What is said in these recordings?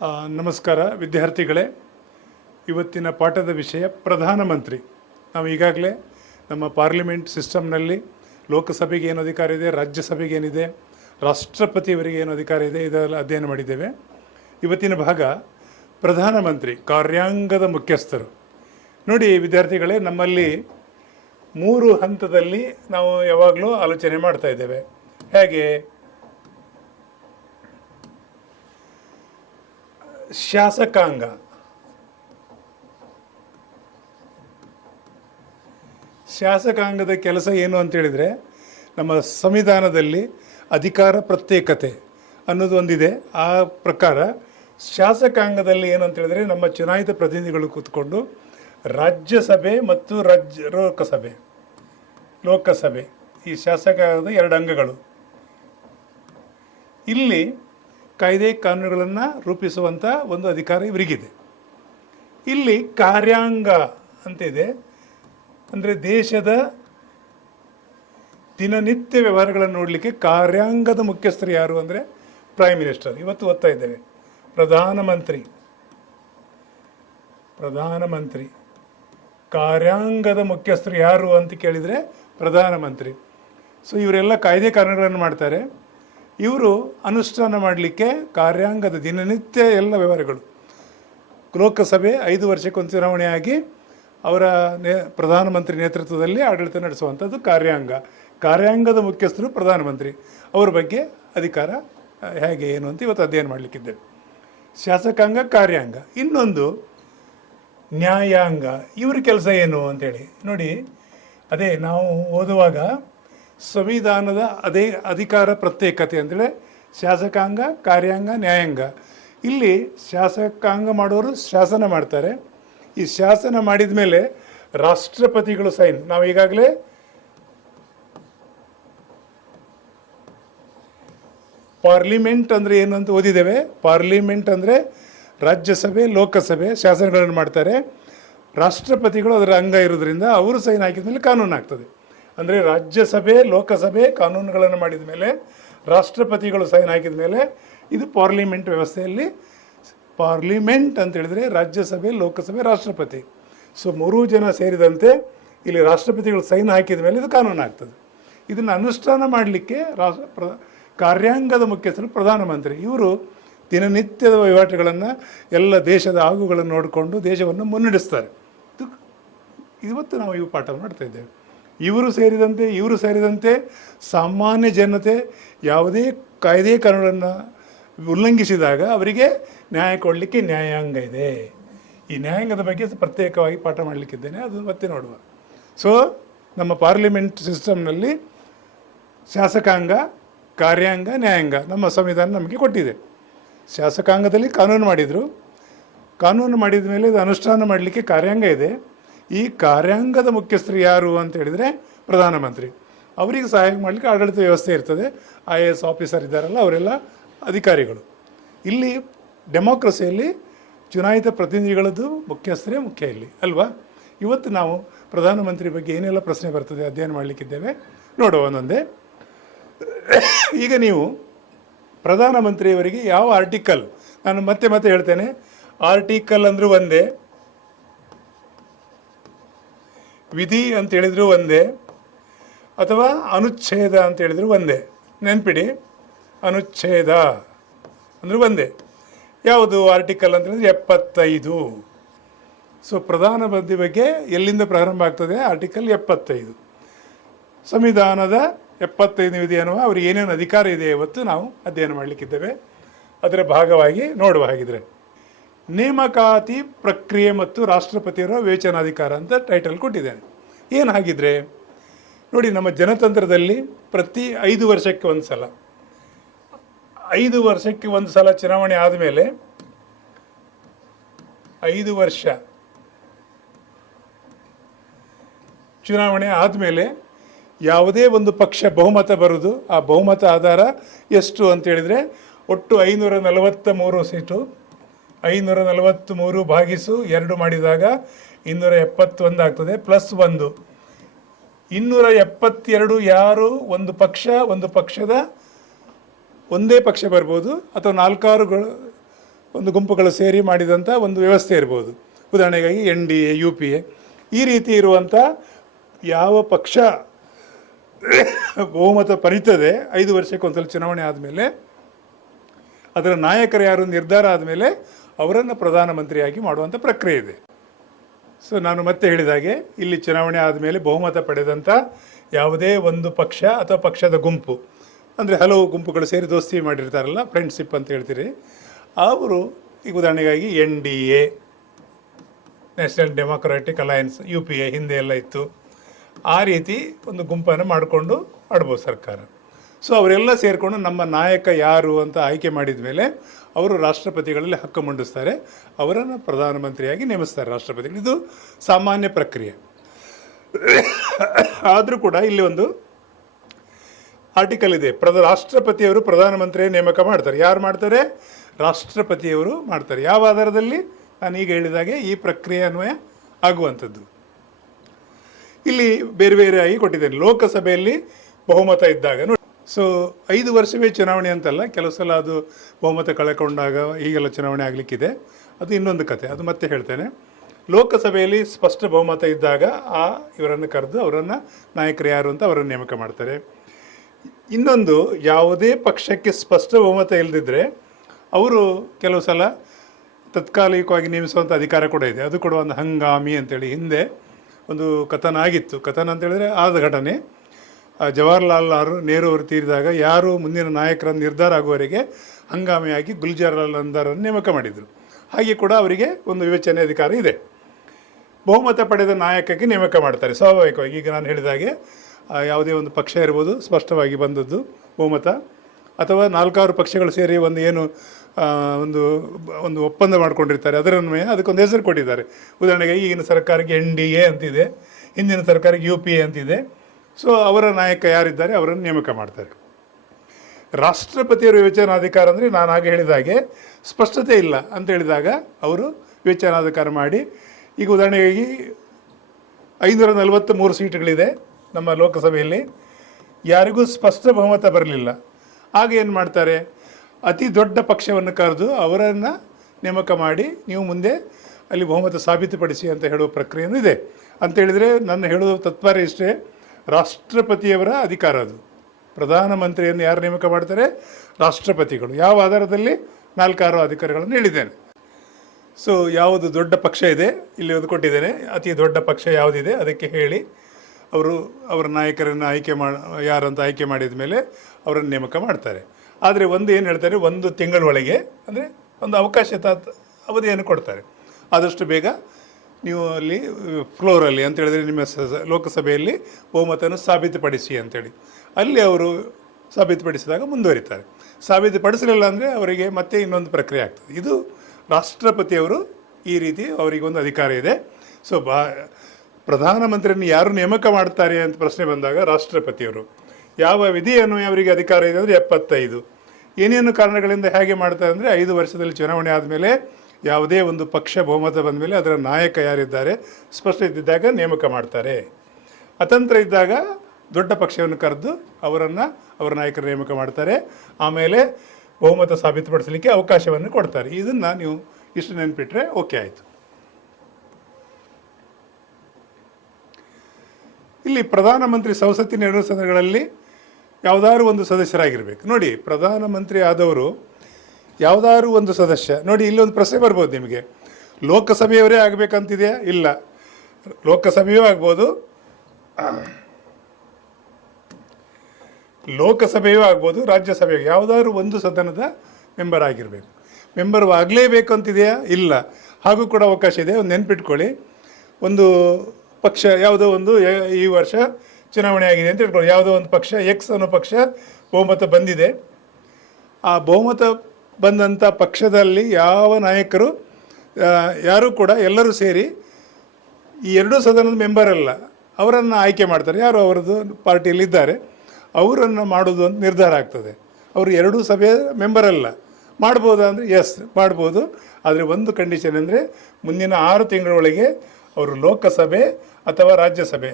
ನಮಸ್ಕಾರ ವಿದ್ಯಾರ್ಥಿಗಳೇ. ಇವತ್ತಿನ ಪಾಠದ ವಿಷಯ ಪ್ರಧಾನಮಂತ್ರಿ. ನಾವು ಈಗಾಗಲೇ ನಮ್ಮ ಪಾರ್ಲಿಮೆಂಟ್ ಸಿಸ್ಟಮ್ನಲ್ಲಿ ಲೋಕಸಭೆಗೆ ಏನು ಅಧಿಕಾರ ಇದೆ, ರಾಜ್ಯಸಭೆಗೆ ಏನಿದೆ, ರಾಷ್ಟ್ರಪತಿಯವರಿಗೆ ಏನು ಅಧಿಕಾರ ಇದೆ, ಇದೆಲ್ಲ ಅಧ್ಯಯನ ಮಾಡಿದ್ದೇವೆ. ಇವತ್ತಿನ ಭಾಗ ಪ್ರಧಾನಮಂತ್ರಿ, ಕಾರ್ಯಾಂಗದ ಮುಖ್ಯಸ್ಥರು. ನೋಡಿ ವಿದ್ಯಾರ್ಥಿಗಳೇ, ನಮ್ಮಲ್ಲಿ 3 ಹಂತದಲ್ಲಿ ನಾವು ಯಾವಾಗಲೂ ಆಲೋಚನೆ ಮಾಡ್ತಾ ಇದ್ದೇವೆ. ಹೇಗೆ? ಶಾಸಕಾಂಗ, ಶಾಸಕಾಂಗದ ಕೆಲಸ ಏನು ಅಂತೇಳಿದರೆ, ನಮ್ಮ ಸಂವಿಧಾನದಲ್ಲಿ ಅಧಿಕಾರ ಪ್ರತ್ಯೇಕತೆ ಅನ್ನೋದು ಒಂದಿದೆ. ಆ ಪ್ರಕಾರ ಶಾಸಕಾಂಗದಲ್ಲಿ ಏನು ಅಂತೇಳಿದರೆ, ನಮ್ಮ ಚುನಾಯಿತ ಪ್ರತಿನಿಧಿಗಳು ಕೂತ್ಕೊಂಡು ರಾಜ್ಯಸಭೆ ಮತ್ತು ಲೋಕಸಭೆ ಈ ಶಾಸಕಾಂಗದ 2 ಅಂಗಗಳು. ಇಲ್ಲಿ ಕಾಯ್ದೆ ಕಾನೂನುಗಳನ್ನು ರೂಪಿಸುವಂಥ ಒಂದು ಅಧಿಕಾರ ಇವರಿಗಿದೆ. ಇಲ್ಲಿ ಕಾರ್ಯಾಂಗ ಅಂತಿದೆ. ಅಂದರೆ ದೇಶದ ದಿನನಿತ್ಯ ವ್ಯವಹಾರಗಳನ್ನು ನೋಡಲಿಕ್ಕೆ ಕಾರ್ಯಾಂಗದ ಮುಖ್ಯಸ್ಥರು ಯಾರು ಅಂದರೆ ಪ್ರೈಮ್ ಮಿನಿಸ್ಟರ್. ಇವತ್ತು ಓದ್ತಾ ಇದ್ದೇವೆ ಪ್ರಧಾನಮಂತ್ರಿ ಕಾರ್ಯಾಂಗದ ಮುಖ್ಯಸ್ಥರು ಯಾರು ಅಂತ ಕೇಳಿದರೆ ಪ್ರಧಾನಮಂತ್ರಿ. ಸೊ ಇವರೆಲ್ಲ ಕಾಯ್ದೆ ಕಾನೂನುಗಳನ್ನು ಮಾಡ್ತಾರೆ. ಇವರು ಅನುಷ್ಠಾನ ಮಾಡಲಿಕ್ಕೆ ಕಾರ್ಯಾಂಗದ ದಿನನಿತ್ಯ ಎಲ್ಲ ವ್ಯವಹಾರಗಳು. ಲೋಕಸಭೆ 5 ವರ್ಷಕ್ಕೊಂದು ಚುನಾವಣೆ ಆಗಿ ಅವರ ಪ್ರಧಾನಮಂತ್ರಿ ನೇತೃತ್ವದಲ್ಲಿ ಆಡಳಿತ ನಡೆಸುವಂಥದ್ದು ಕಾರ್ಯಾಂಗದ ಮುಖ್ಯಸ್ಥರು ಪ್ರಧಾನಮಂತ್ರಿ. ಅವ್ರ ಬಗ್ಗೆ ಅಧಿಕಾರ ಹೇಗೆ ಏನು ಅಂತ ಇವತ್ತು ಅಧ್ಯಯನ ಮಾಡಲಿಕ್ಕಿದ್ದೇವೆ. ಶಾಸಕಾಂಗ, ಕಾರ್ಯಾಂಗ. ಇನ್ನೊಂದು ನ್ಯಾಯಾಂಗ. ಇವ್ರ ಕೆಲಸ ಏನು ಅಂತೇಳಿ ನೋಡಿ. ಅದೇ ನಾವು ಓದುವಾಗ ಸಂವಿಧಾನದ ಅದೇ ಅಧಿಕಾರ ಪ್ರತ್ಯೇಕತೆ ಅಂದರೆ ಶಾಸಕಾಂಗ, ಕಾರ್ಯಾಂಗ, ನ್ಯಾಯಾಂಗ. ಇಲ್ಲಿ ಶಾಸಕಾಂಗ ಮಾಡೋರು ಶಾಸನ ಮಾಡ್ತಾರೆ. ಈ ಶಾಸನ ಮಾಡಿದ ಮೇಲೆ ರಾಷ್ಟ್ರಪತಿಗಳು ಸೈನ್. ನಾವು ಈಗಾಗಲೇ ಪಾರ್ಲಿಮೆಂಟ್ ಅಂದರೆ ಏನು ಅಂತ ಓದಿದ್ದೇವೆ. ಪಾರ್ಲಿಮೆಂಟ್ ಅಂದರೆ ರಾಜ್ಯಸಭೆ, ಲೋಕಸಭೆ ಶಾಸನಗಳನ್ನು ಮಾಡ್ತಾರೆ. ರಾಷ್ಟ್ರಪತಿಗಳು ಅದರ ಅಂಗ ಇರೋದ್ರಿಂದ ಅವರು ಸೈನ್ ಹಾಕಿದ ಮೇಲೆ ಕಾನೂನು ಆಗ್ತದೆ. ಅಂದರೆ ರಾಜ್ಯಸಭೆ, ಲೋಕಸಭೆ ಕಾನೂನುಗಳನ್ನು ಮಾಡಿದ ಮೇಲೆ ರಾಷ್ಟ್ರಪತಿಗಳು ಸೈನ್ ಹಾಕಿದ ಮೇಲೆ ಇದು ಪಾರ್ಲಿಮೆಂಟ್ ವ್ಯವಸ್ಥೆಯಲ್ಲಿ. ಪಾರ್ಲಿಮೆಂಟ್ ಅಂತ ಹೇಳಿದರೆ ರಾಜ್ಯಸಭೆ, ಲೋಕಸಭೆ, ರಾಷ್ಟ್ರಪತಿ. ಸೊ 3 ಜನ ಸೇರಿದಂತೆ ಇಲ್ಲಿ ರಾಷ್ಟ್ರಪತಿಗಳು ಸೈನ್ ಹಾಕಿದ ಮೇಲೆ ಇದು ಕಾನೂನು ಆಗ್ತದೆ. ಇದನ್ನು ಅನುಷ್ಠಾನ ಮಾಡಲಿಕ್ಕೆ ಕಾರ್ಯಾಂಗದ ಮುಖ್ಯಸ್ಥರು ಪ್ರಧಾನಮಂತ್ರಿ. ಇವರು ದಿನನಿತ್ಯದ ವಹಿವಾಟುಗಳನ್ನು, ಎಲ್ಲ ದೇಶದ ಆಗುಗಳನ್ನು ನೋಡಿಕೊಂಡು ದೇಶವನ್ನು ಮುನ್ನಡೆಸ್ತಾರೆ. ಇವತ್ತು ನಾವು ಈ ಪಾಠವನ್ನು ಮಾಡ್ತಾ ಇದ್ದೇವೆ. ಇವರು ಸೇರಿದಂತೆ ಸಾಮಾನ್ಯ ಜನತೆ ಯಾವುದೇ ಕಾಯ್ದೆ ಕಾನೂನನ್ನು ಉಲ್ಲಂಘಿಸಿದಾಗ ಅವರಿಗೆ ನ್ಯಾಯ ಕೊಡಲಿಕ್ಕೆ ನ್ಯಾಯಾಂಗ ಇದೆ. ಈ ನ್ಯಾಯಾಂಗದ ಬಗ್ಗೆ ಪ್ರತ್ಯೇಕವಾಗಿ ಪಾಠ ಮಾಡಲಿಕ್ಕಿದ್ದೇನೆ, ಅದು ಮತ್ತೆ ನೋಡುವ. ಸೊ ನಮ್ಮ ಪಾರ್ಲಿಮೆಂಟ್ ಸಿಸ್ಟಮ್ನಲ್ಲಿ ಶಾಸಕಾಂಗ, ಕಾರ್ಯಾಂಗ, ನ್ಯಾಯಾಂಗ ನಮ್ಮ ಸಂವಿಧಾನ ನಮಗೆ ಕೊಟ್ಟಿದೆ. ಶಾಸಕಾಂಗದಲ್ಲಿ ಕಾನೂನು ಮಾಡಿದ ಮೇಲೆ ಅದು ಅನುಷ್ಠಾನ ಮಾಡಲಿಕ್ಕೆ ಕಾರ್ಯಾಂಗ ಇದೆ. ಈ ಕಾರ್ಯಾಂಗದ ಮುಖ್ಯಸ್ಥರು ಯಾರು ಅಂತ ಹೇಳಿದರೆ ಪ್ರಧಾನಮಂತ್ರಿ. ಅವರಿಗೆ ಸಹಾಯ ಮಾಡಲಿಕ್ಕೆ ಆಡಳಿತ ವ್ಯವಸ್ಥೆ ಇರ್ತದೆ. IAS ಆಫೀಸರ್ ಇದ್ದಾರಲ್ಲ, ಅವರೆಲ್ಲ ಅಧಿಕಾರಿಗಳು. ಇಲ್ಲಿ ಡೆಮೋಕ್ರಸಿಯಲ್ಲಿ ಚುನಾಯಿತ ಪ್ರತಿನಿಧಿಗಳದ್ದು ಮುಖ್ಯಸ್ಥರೇ ಮುಖ್ಯ ಇಲ್ಲಿ ಅಲ್ವಾ. ಇವತ್ತು ನಾವು ಪ್ರಧಾನಮಂತ್ರಿ ಬಗ್ಗೆ ಏನೆಲ್ಲ ಪ್ರಶ್ನೆ ಬರ್ತದೆ ಅಧ್ಯಯನ ಮಾಡಲಿಕ್ಕಿದ್ದೇವೆ, ನೋಡುವ ಒಂದೊಂದೇ. ಈಗ ನೀವು ಪ್ರಧಾನಮಂತ್ರಿಯವರಿಗೆ ಯಾವ ಆರ್ಟಿಕಲ್, ನಾನು ಮತ್ತೆ ಹೇಳ್ತೇನೆ, ಆರ್ಟಿಕಲ್ ಅಂದರೂ ಒಂದೇ, ವಿಧಿ ಅಂತ ಹೇಳಿದ್ರು ಒಂದೇ, ಅಥವಾ ಅನುಚ್ಛೇದ ಅಂತ ಹೇಳಿದ್ರು ಒಂದೇ. ನೆನ್ಪಿಡಿ, ಅನುಚ್ಛೇದ ಅಂದ್ರೆ ಒಂದೇ. ಯಾವುದು ಆರ್ಟಿಕಲ್ ಅಂತ ಹೇಳಿದ್ರೆ 75. ಸೊ ಪ್ರಧಾನಮಂತ್ರಿ ಬಗ್ಗೆ ಎಲ್ಲಿಂದ ಪ್ರಾರಂಭ ಆಗ್ತದೆ? ಆರ್ಟಿಕಲ್ 75. ಸಂವಿಧಾನದ 75ನೇ ವಿಧಿ ಅನ್ನುವ ಅವ್ರಿಗೆ ಏನೇನು ಅಧಿಕಾರ ಇದೆ ಇವತ್ತು ನಾವು ಅಧ್ಯಯನ ಮಾಡಲಿಕ್ಕಿದ್ದೇವೆ. ಅದರ ಭಾಗವಾಗಿ ನೋಡುವ. ಹಾಗಿದ್ರೆ ನೇಮಕಾತಿ ಪ್ರಕ್ರಿಯೆ ಮತ್ತು ರಾಷ್ಟ್ರಪತಿಯವರ ವಿವೇಚನಾಧಿಕಾರ ಅಂತ ಟೈಟಲ್ ಕೊಟ್ಟಿದ್ದೇನೆ. ಏನು ಹಾಗಿದ್ರೆ ನೋಡಿ, ನಮ್ಮ ಜನತಂತ್ರದಲ್ಲಿ ಪ್ರತಿ 5 ವರ್ಷಕ್ಕೆ ಒಂದು ಸಲ ಚುನಾವಣೆ ಆದಮೇಲೆ 5 ವರ್ಷ ಚುನಾವಣೆ ಆದಮೇಲೆ ಯಾವುದೇ ಒಂದು ಪಕ್ಷ ಬಹುಮತ ಬರುವುದು. ಆ ಬಹುಮತ ಆಧಾರ ಎಷ್ಟು ಅಂತೇಳಿದರೆ ಒಟ್ಟು 543 ಸೀಟು. 543 ಭಾಗಿಸು 2 ಮಾಡಿದಾಗ 271 ಆಗ್ತದೆ, ಪ್ಲಸ್ 1 272. ಯಾರು ಒಂದು ಪಕ್ಷದ ಒಂದೇ ಪಕ್ಷ ಬರ್ಬೋದು, ಅಥವಾ 4-6 ಒಂದು ಗುಂಪುಗಳು ಸೇರಿ ಮಾಡಿದಂಥ ಒಂದು ವ್ಯವಸ್ಥೆ ಇರ್ಬೋದು. ಉದಾಹರಣೆಗಾಗಿ NDA, UPA ಈ ರೀತಿ ಇರುವಂಥ ಯಾವ ಪಕ್ಷ ಬಹುಮತ ಪರೀತದೆ 5 ವರ್ಷಕ್ಕೆ ಒಂದ್ಸಲ ಚುನಾವಣೆ ಆದಮೇಲೆ ಅದರ ನಾಯಕರು ಯಾರು ನಿರ್ಧಾರ ಆದಮೇಲೆ ಅವರನ್ನು ಪ್ರಧಾನಮಂತ್ರಿಯಾಗಿ ಮಾಡುವಂಥ ಪ್ರಕ್ರಿಯೆ ಇದೆ. ಸೊ ನಾನು ಮತ್ತೆ ಹೇಳಿದಾಗೆ ಇಲ್ಲಿ ಚುನಾವಣೆ ಆದಮೇಲೆ ಬಹುಮತ ಪಡೆದಂಥ ಯಾವುದೇ ಒಂದು ಪಕ್ಷ ಅಥವಾ ಪಕ್ಷದ ಗುಂಪು, ಅಂದರೆ ಹಲವು ಗುಂಪುಗಳು ಸೇರಿ ದೋಸ್ತಿ ಮಾಡಿರ್ತಾರಲ್ಲ, ಫ್ರೆಂಡ್ಶಿಪ್ ಅಂತ ಹೇಳ್ತೀರಿ, ಅವರು ಈಗ ಉದಾಹರಣೆಗಾಗಿ NDA, national democratic alliance, UPA ಹಿಂದೆ ಎಲ್ಲ ಇತ್ತು, ಆ ರೀತಿ ಒಂದು ಗುಂಪನ್ನು ಮಾಡಿಕೊಂಡು ಆಡ್ಬೋದು ಸರ್ಕಾರ. ಸೊ ಅವರೆಲ್ಲ ಸೇರಿಕೊಂಡು ನಮ್ಮ ನಾಯಕ ಯಾರು ಅಂತ ಆಯ್ಕೆ ಮಾಡಿದ ಮೇಲೆ ಅವರು ರಾಷ್ಟ್ರಪತಿಗಳಲ್ಲಿ ಹಕ್ಕು ಮಂಡಿಸ್ತಾರೆ, ಅವರನ್ನು ಪ್ರಧಾನಮಂತ್ರಿಯಾಗಿ ನೇಮಿಸ್ತಾರೆ ರಾಷ್ಟ್ರಪತಿಗಳು. ಇದು ಸಾಮಾನ್ಯ ಪ್ರಕ್ರಿಯೆ. ಆದರೂ ಕೂಡ ಇಲ್ಲಿ ಒಂದು ಆರ್ಟಿಕಲ್ ಇದೆ, ರಾಷ್ಟ್ರಪತಿಯವರು ಪ್ರಧಾನಮಂತ್ರಿಯ ನೇಮಕ ಮಾಡ್ತಾರೆ. ಯಾರು ಮಾಡ್ತಾರೆ? ರಾಷ್ಟ್ರಪತಿಯವರು ಮಾಡ್ತಾರೆ. ಯಾವ ಆಧಾರದಲ್ಲಿ? ನಾನು ಈಗ ಹೇಳಿದಾಗೆ ಈ ಪ್ರಕ್ರಿಯೆ ಅನ್ವಯ ಆಗುವಂಥದ್ದು. ಇಲ್ಲಿ ಬೇರೆ ಬೇರೆಯಾಗಿ ಕೊಟ್ಟಿದ್ದೇನೆ. ಲೋಕಸಭೆಯಲ್ಲಿ ಬಹುಮತ ಇದ್ದಾಗ ನೋಡಿ, ಸೊ 5 ವರ್ಷವೇ ಚುನಾವಣೆ ಅಂತಲ್ಲ, ಕೆಲವು ಸಲ ಅದು ಬಹುಮತ ಕಳ್ಕೊಂಡಾಗ ಹೀಗೆಲ್ಲ ಚುನಾವಣೆ ಆಗಲಿಕ್ಕಿದೆ, ಅದು ಇನ್ನೊಂದು ಕತೆ, ಅದು ಮತ್ತೆ ಹೇಳ್ತೇನೆ. ಲೋಕಸಭೆಯಲ್ಲಿ ಸ್ಪಷ್ಟ ಬಹುಮತ ಇದ್ದಾಗ ಇವರನ್ನು ಕರೆದು ಅವರನ್ನು ನಾಯಕರು ಯಾರು ಅಂತ ಅವರನ್ನು ನೇಮಕ ಮಾಡ್ತಾರೆ. ಇನ್ನೊಂದು, ಯಾವುದೇ ಪಕ್ಷಕ್ಕೆ ಸ್ಪಷ್ಟ ಬಹುಮತ ಇಲ್ಲದಿದ್ದರೆ ಅವರು ಕೆಲವು ಸಲ ತಾತ್ಕಾಲಿಕವಾಗಿ ನೇಮಿಸುವಂಥ ಅಧಿಕಾರ ಕೂಡ ಇದೆ. ಅದು ಕೂಡ ಒಂದು ಹಂಗಾಮಿ ಅಂತೇಳಿ ಹಿಂದೆ ಒಂದು ಕಥನ ಆಗಿತ್ತು. ಕಥನ ಅಂತ ಹೇಳಿದ್ರೆ ಆದ ಘಟನೆ, ಜವಾಹರ್ಲಾಲ್ ನೆಹರು ಅವರು ತೀರಿದಾಗ ಯಾರು ಮುಂದಿನ ನಾಯಕರನ್ನು ನಿರ್ಧಾರ ಆಗುವವರೆಗೆ ಹಂಗಾಮಿಯಾಗಿ ಗುಲ್ಜಾರ್ಲಾಲ್ ನಂದಾರನ್ನು ನೇಮಕ ಮಾಡಿದರು. ಹಾಗೆ ಕೂಡ ಅವರಿಗೆ ಒಂದು ವಿವೇಚನೆ ಅಧಿಕಾರ ಇದೆ. ಬಹುಮತ ಪಡೆದ ನಾಯಕಕ್ಕೆ ನೇಮಕ ಮಾಡ್ತಾರೆ ಸ್ವಾಭಾವಿಕವಾಗಿ. ಈಗ ನಾನು ಹೇಳಿದಾಗೆ ಯಾವುದೇ ಒಂದು ಪಕ್ಷ ಇರ್ಬೋದು, ಸ್ಪಷ್ಟವಾಗಿ ಬಂದದ್ದು ಬಹುಮತ, ಅಥವಾ 4-6 ಪಕ್ಷಗಳು ಸೇರಿ ಒಂದು ಒಪ್ಪಂದ ಮಾಡ್ಕೊಂಡಿರ್ತಾರೆ, ಅದರನ್ವಯ ಅದಕ್ಕೊಂದು ಹೆಸರು ಕೊಟ್ಟಿದ್ದಾರೆ. ಉದಾಹರಣೆಗೆ ಈಗಿನ ಸರ್ಕಾರಕ್ಕೆ NDA ಅಂತಿದೆ, ಹಿಂದಿನ ಸರ್ಕಾರಕ್ಕೆ UPA ಅಂತಿದೆ. ಸೊ ಅವರ ನಾಯಕ ಯಾರಿದ್ದಾರೆ ಅವರನ್ನು ನೇಮಕ ಮಾಡ್ತಾರೆ. ರಾಷ್ಟ್ರಪತಿಯವರ ವಿವೇಚನಾಧಿಕಾರ ಅಂದರೆ ನಾನು ಆಗ ಹೇಳಿದಾಗೆ ಸ್ಪಷ್ಟತೆ ಇಲ್ಲ ಅಂತ ಹೇಳಿದಾಗ ಅವರು ವಿವೇಚನಾಧಿಕಾರ ಮಾಡಿ, ಈಗ ಉದಾಹರಣೆಗಾಗಿ 543 ಸೀಟುಗಳಿದೆ ನಮ್ಮ ಲೋಕಸಭೆಯಲ್ಲಿ, ಯಾರಿಗೂ ಸ್ಪಷ್ಟ ಬಹುಮತ ಬರಲಿಲ್ಲ. ಆಗ ಏನು ಮಾಡ್ತಾರೆ? ಅತಿ ದೊಡ್ಡ ಪಕ್ಷವನ್ನು ಕರೆದು ಅವರನ್ನು ನೇಮಕ ಮಾಡಿ ನೀವು ಮುಂದೆ ಅಲ್ಲಿ ಬಹುಮತ ಸಾಬೀತುಪಡಿಸಿ ಅಂತ ಹೇಳುವ ಪ್ರಕ್ರಿಯೆಯೂ ಇದೆ. ಅಂತ ಹೇಳಿದರೆ ನನ್ನ ಹೇಳುವ ತತ್ವಾರ ಇಷ್ಟೇ, ರಾಷ್ಟ್ರಪತಿಯವರ ಅಧಿಕಾರ ಅದು. ಪ್ರಧಾನಮಂತ್ರಿಯನ್ನು ಯಾರು ನೇಮಕ ಮಾಡ್ತಾರೆ? ರಾಷ್ಟ್ರಪತಿಗಳು. ಯಾವ ಆಧಾರದಲ್ಲಿ? 4-6 ಅಧಿಕಾರಿಗಳನ್ನು ಹೇಳಿದ್ದೇನೆ. ಸೊ ಯಾವುದು ದೊಡ್ಡ ಪಕ್ಷ ಇದೆ ಇಲ್ಲಿ ಒಂದು ಕೊಟ್ಟಿದ್ದೇನೆ, ಅತಿ ದೊಡ್ಡ ಪಕ್ಷ ಯಾವುದಿದೆ ಅದಕ್ಕೆ ಹೇಳಿ ಅವರ ನಾಯಕರನ್ನು ಯಾರಂತ ಆಯ್ಕೆ ಮಾಡಿದ ಮೇಲೆ ಅವರನ್ನು ನೇಮಕ ಮಾಡ್ತಾರೆ. ಆದರೆ ಒಂದು ಏನು ಹೇಳ್ತಾರೆ, 1 ತಿಂಗಳೊಳಗೆ ಅಂದರೆ ಒಂದು ಅವಧಿಯನ್ನು ಕೊಡ್ತಾರೆ. ಆದಷ್ಟು ಬೇಗ ನೀವು ಅಲ್ಲಿ ಫ್ಲೋರಲ್ಲಿ ಅಂತ ಹೇಳಿದ್ರೆ ನಿಮ್ಮ ಲೋಕಸಭೆಯಲ್ಲಿ ಬಹುಮತವನ್ನು ಸಾಬೀತುಪಡಿಸಿ ಅಂತೇಳಿ ಅಲ್ಲಿ ಅವರು ಸಾಬೀತುಪಡಿಸಿದಾಗ ಮುಂದುವರಿತಾರೆ. ಸಾಬೀತುಪಡಿಸಲಿಲ್ಲ ಅಂದರೆ ಅವರಿಗೆ ಮತ್ತೆ ಇನ್ನೊಂದು ಪ್ರಕ್ರಿಯೆ ಆಗ್ತದೆ. ಇದು ರಾಷ್ಟ್ರಪತಿಯವರು ಈ ರೀತಿ ಅವರಿಗೆ ಒಂದು ಅಧಿಕಾರ ಇದೆ. ಸೊ ಪ್ರಧಾನಮಂತ್ರಿಯನ್ನು ಯಾರು ನೇಮಕ ಮಾಡ್ತಾರೆ ಅಂತ ಪ್ರಶ್ನೆ ಬಂದಾಗ ರಾಷ್ಟ್ರಪತಿಯವರು. ಯಾವ ವಿಧಿಯನ್ನು ಅವರಿಗೆ ಅಧಿಕಾರ ಇದೆ ಅಂದರೆ 75. ಏನೇನು ಕಾರಣಗಳಿಂದ ಹೇಗೆ ಮಾಡ್ತಾರೆ ಅಂದರೆ 5 ವರ್ಷದಲ್ಲಿ ಚುನಾವಣೆ ಆದಮೇಲೆ ಯಾವುದೇ ಒಂದು ಪಕ್ಷ ಬಹುಮತ ಬಂದ ಮೇಲೆ ಅದರ ನಾಯಕ ಯಾರಿದ್ದಾರೆ ಸ್ಪಷ್ಟ ಇದ್ದಾಗ ನೇಮಕ ಮಾಡ್ತಾರೆ. ಅತಂತ್ರ ಇದ್ದಾಗ ದೊಡ್ಡ ಪಕ್ಷವನ್ನು ಕರೆದು ಅವರ ನಾಯಕರ ನೇಮಕ ಮಾಡ್ತಾರೆ. ಆಮೇಲೆ ಬಹುಮತ ಸಾಬೀತುಪಡಿಸಲಿಕ್ಕೆ ಅವಕಾಶವನ್ನು ಕೊಡ್ತಾರೆ. ಇದನ್ನು ನೀವು ಇಷ್ಟು ನೆನಪಿಟ್ರೆ ಓಕೆ ಆಯಿತು. ಇಲ್ಲಿ ಪ್ರಧಾನಮಂತ್ರಿ ಸಂಸತ್ತಿನ 2 ಸದನಗಳಲ್ಲಿ ಯಾವುದಾದ್ರು ಒಂದು ಸದಸ್ಯರಾಗಿರ್ಬೇಕು. ನೋಡಿ, ಪ್ರಧಾನಮಂತ್ರಿ ಆದವರು ಯಾವುದಾದ್ರು ಒಂದು ಸದಸ್ಯ. ನೋಡಿ, ಇಲ್ಲೊಂದು ಪ್ರಶ್ನೆ ಬರ್ಬೋದು ನಿಮಗೆ, ಲೋಕಸಭೆಯವರೇ ಆಗಬೇಕಂತಿದೆಯಾ? ಇಲ್ಲ, ಲೋಕಸಭೆಯೂ ಆಗ್ಬೋದು, ರಾಜ್ಯಸಭೆ ಯಾವುದಾದ್ರು ಒಂದು ಸದನದ ಮೆಂಬರ್ ಆಗಿರಬೇಕು. ಮೆಂಬರ್ ಆಗಲೇಬೇಕು ಅಂತಿದೆಯಾ? ಇಲ್ಲ, ಹಾಗೂ ಕೂಡ ಅವಕಾಶ ಇದೆ. ಒಂದು ನೆನ್ಪಿಟ್ಕೊಳ್ಳಿ, ಒಂದು ಪಕ್ಷ ಯಾವುದೋ ಒಂದು ಈ ವರ್ಷ ಚುನಾವಣೆ ಆಗಿದೆ ಅಂತ ಹೇಳ್ಕೊಳ್ಳಿ, ಯಾವುದೋ ಒಂದು ಪಕ್ಷ X ಅನ್ನೋ ಪಕ್ಷ ಬಹುಮತ ಬಂದಿದೆ. ಆ ಬಹುಮತ ಬಂದಂಥ ಪಕ್ಷದಲ್ಲಿ ಯಾವ ನಾಯಕರು ಯಾರೂ ಕೂಡ ಎಲ್ಲರೂ ಸೇರಿ ಈ 2 ಸದನದ ಮೆಂಬರ್ ಅಲ್ಲ, ಅವರನ್ನು ಆಯ್ಕೆ ಮಾಡ್ತಾರೆ. ಯಾರು ಅವರದ್ದು ಪಾರ್ಟಿಯಲ್ಲಿದ್ದಾರೆ ಅವರನ್ನು ಮಾಡೋದು ಅಂತ ನಿರ್ಧಾರ ಆಗ್ತದೆ. ಅವರು 2 ಸಭೆಯ ಮೆಂಬರ್ ಅಲ್ಲ. ಮಾಡ್ಬೋದಾ ಅಂದರೆ ಎಸ್ ಮಾಡ್ಬೋದು. ಆದರೆ ಒಂದು ಕಂಡೀಷನ್ ಅಂದರೆ ಮುಂದಿನ 6 ತಿಂಗಳೊಳಗೆ ಅವರು ಲೋಕಸಭೆ ಅಥವಾ ರಾಜ್ಯಸಭೆ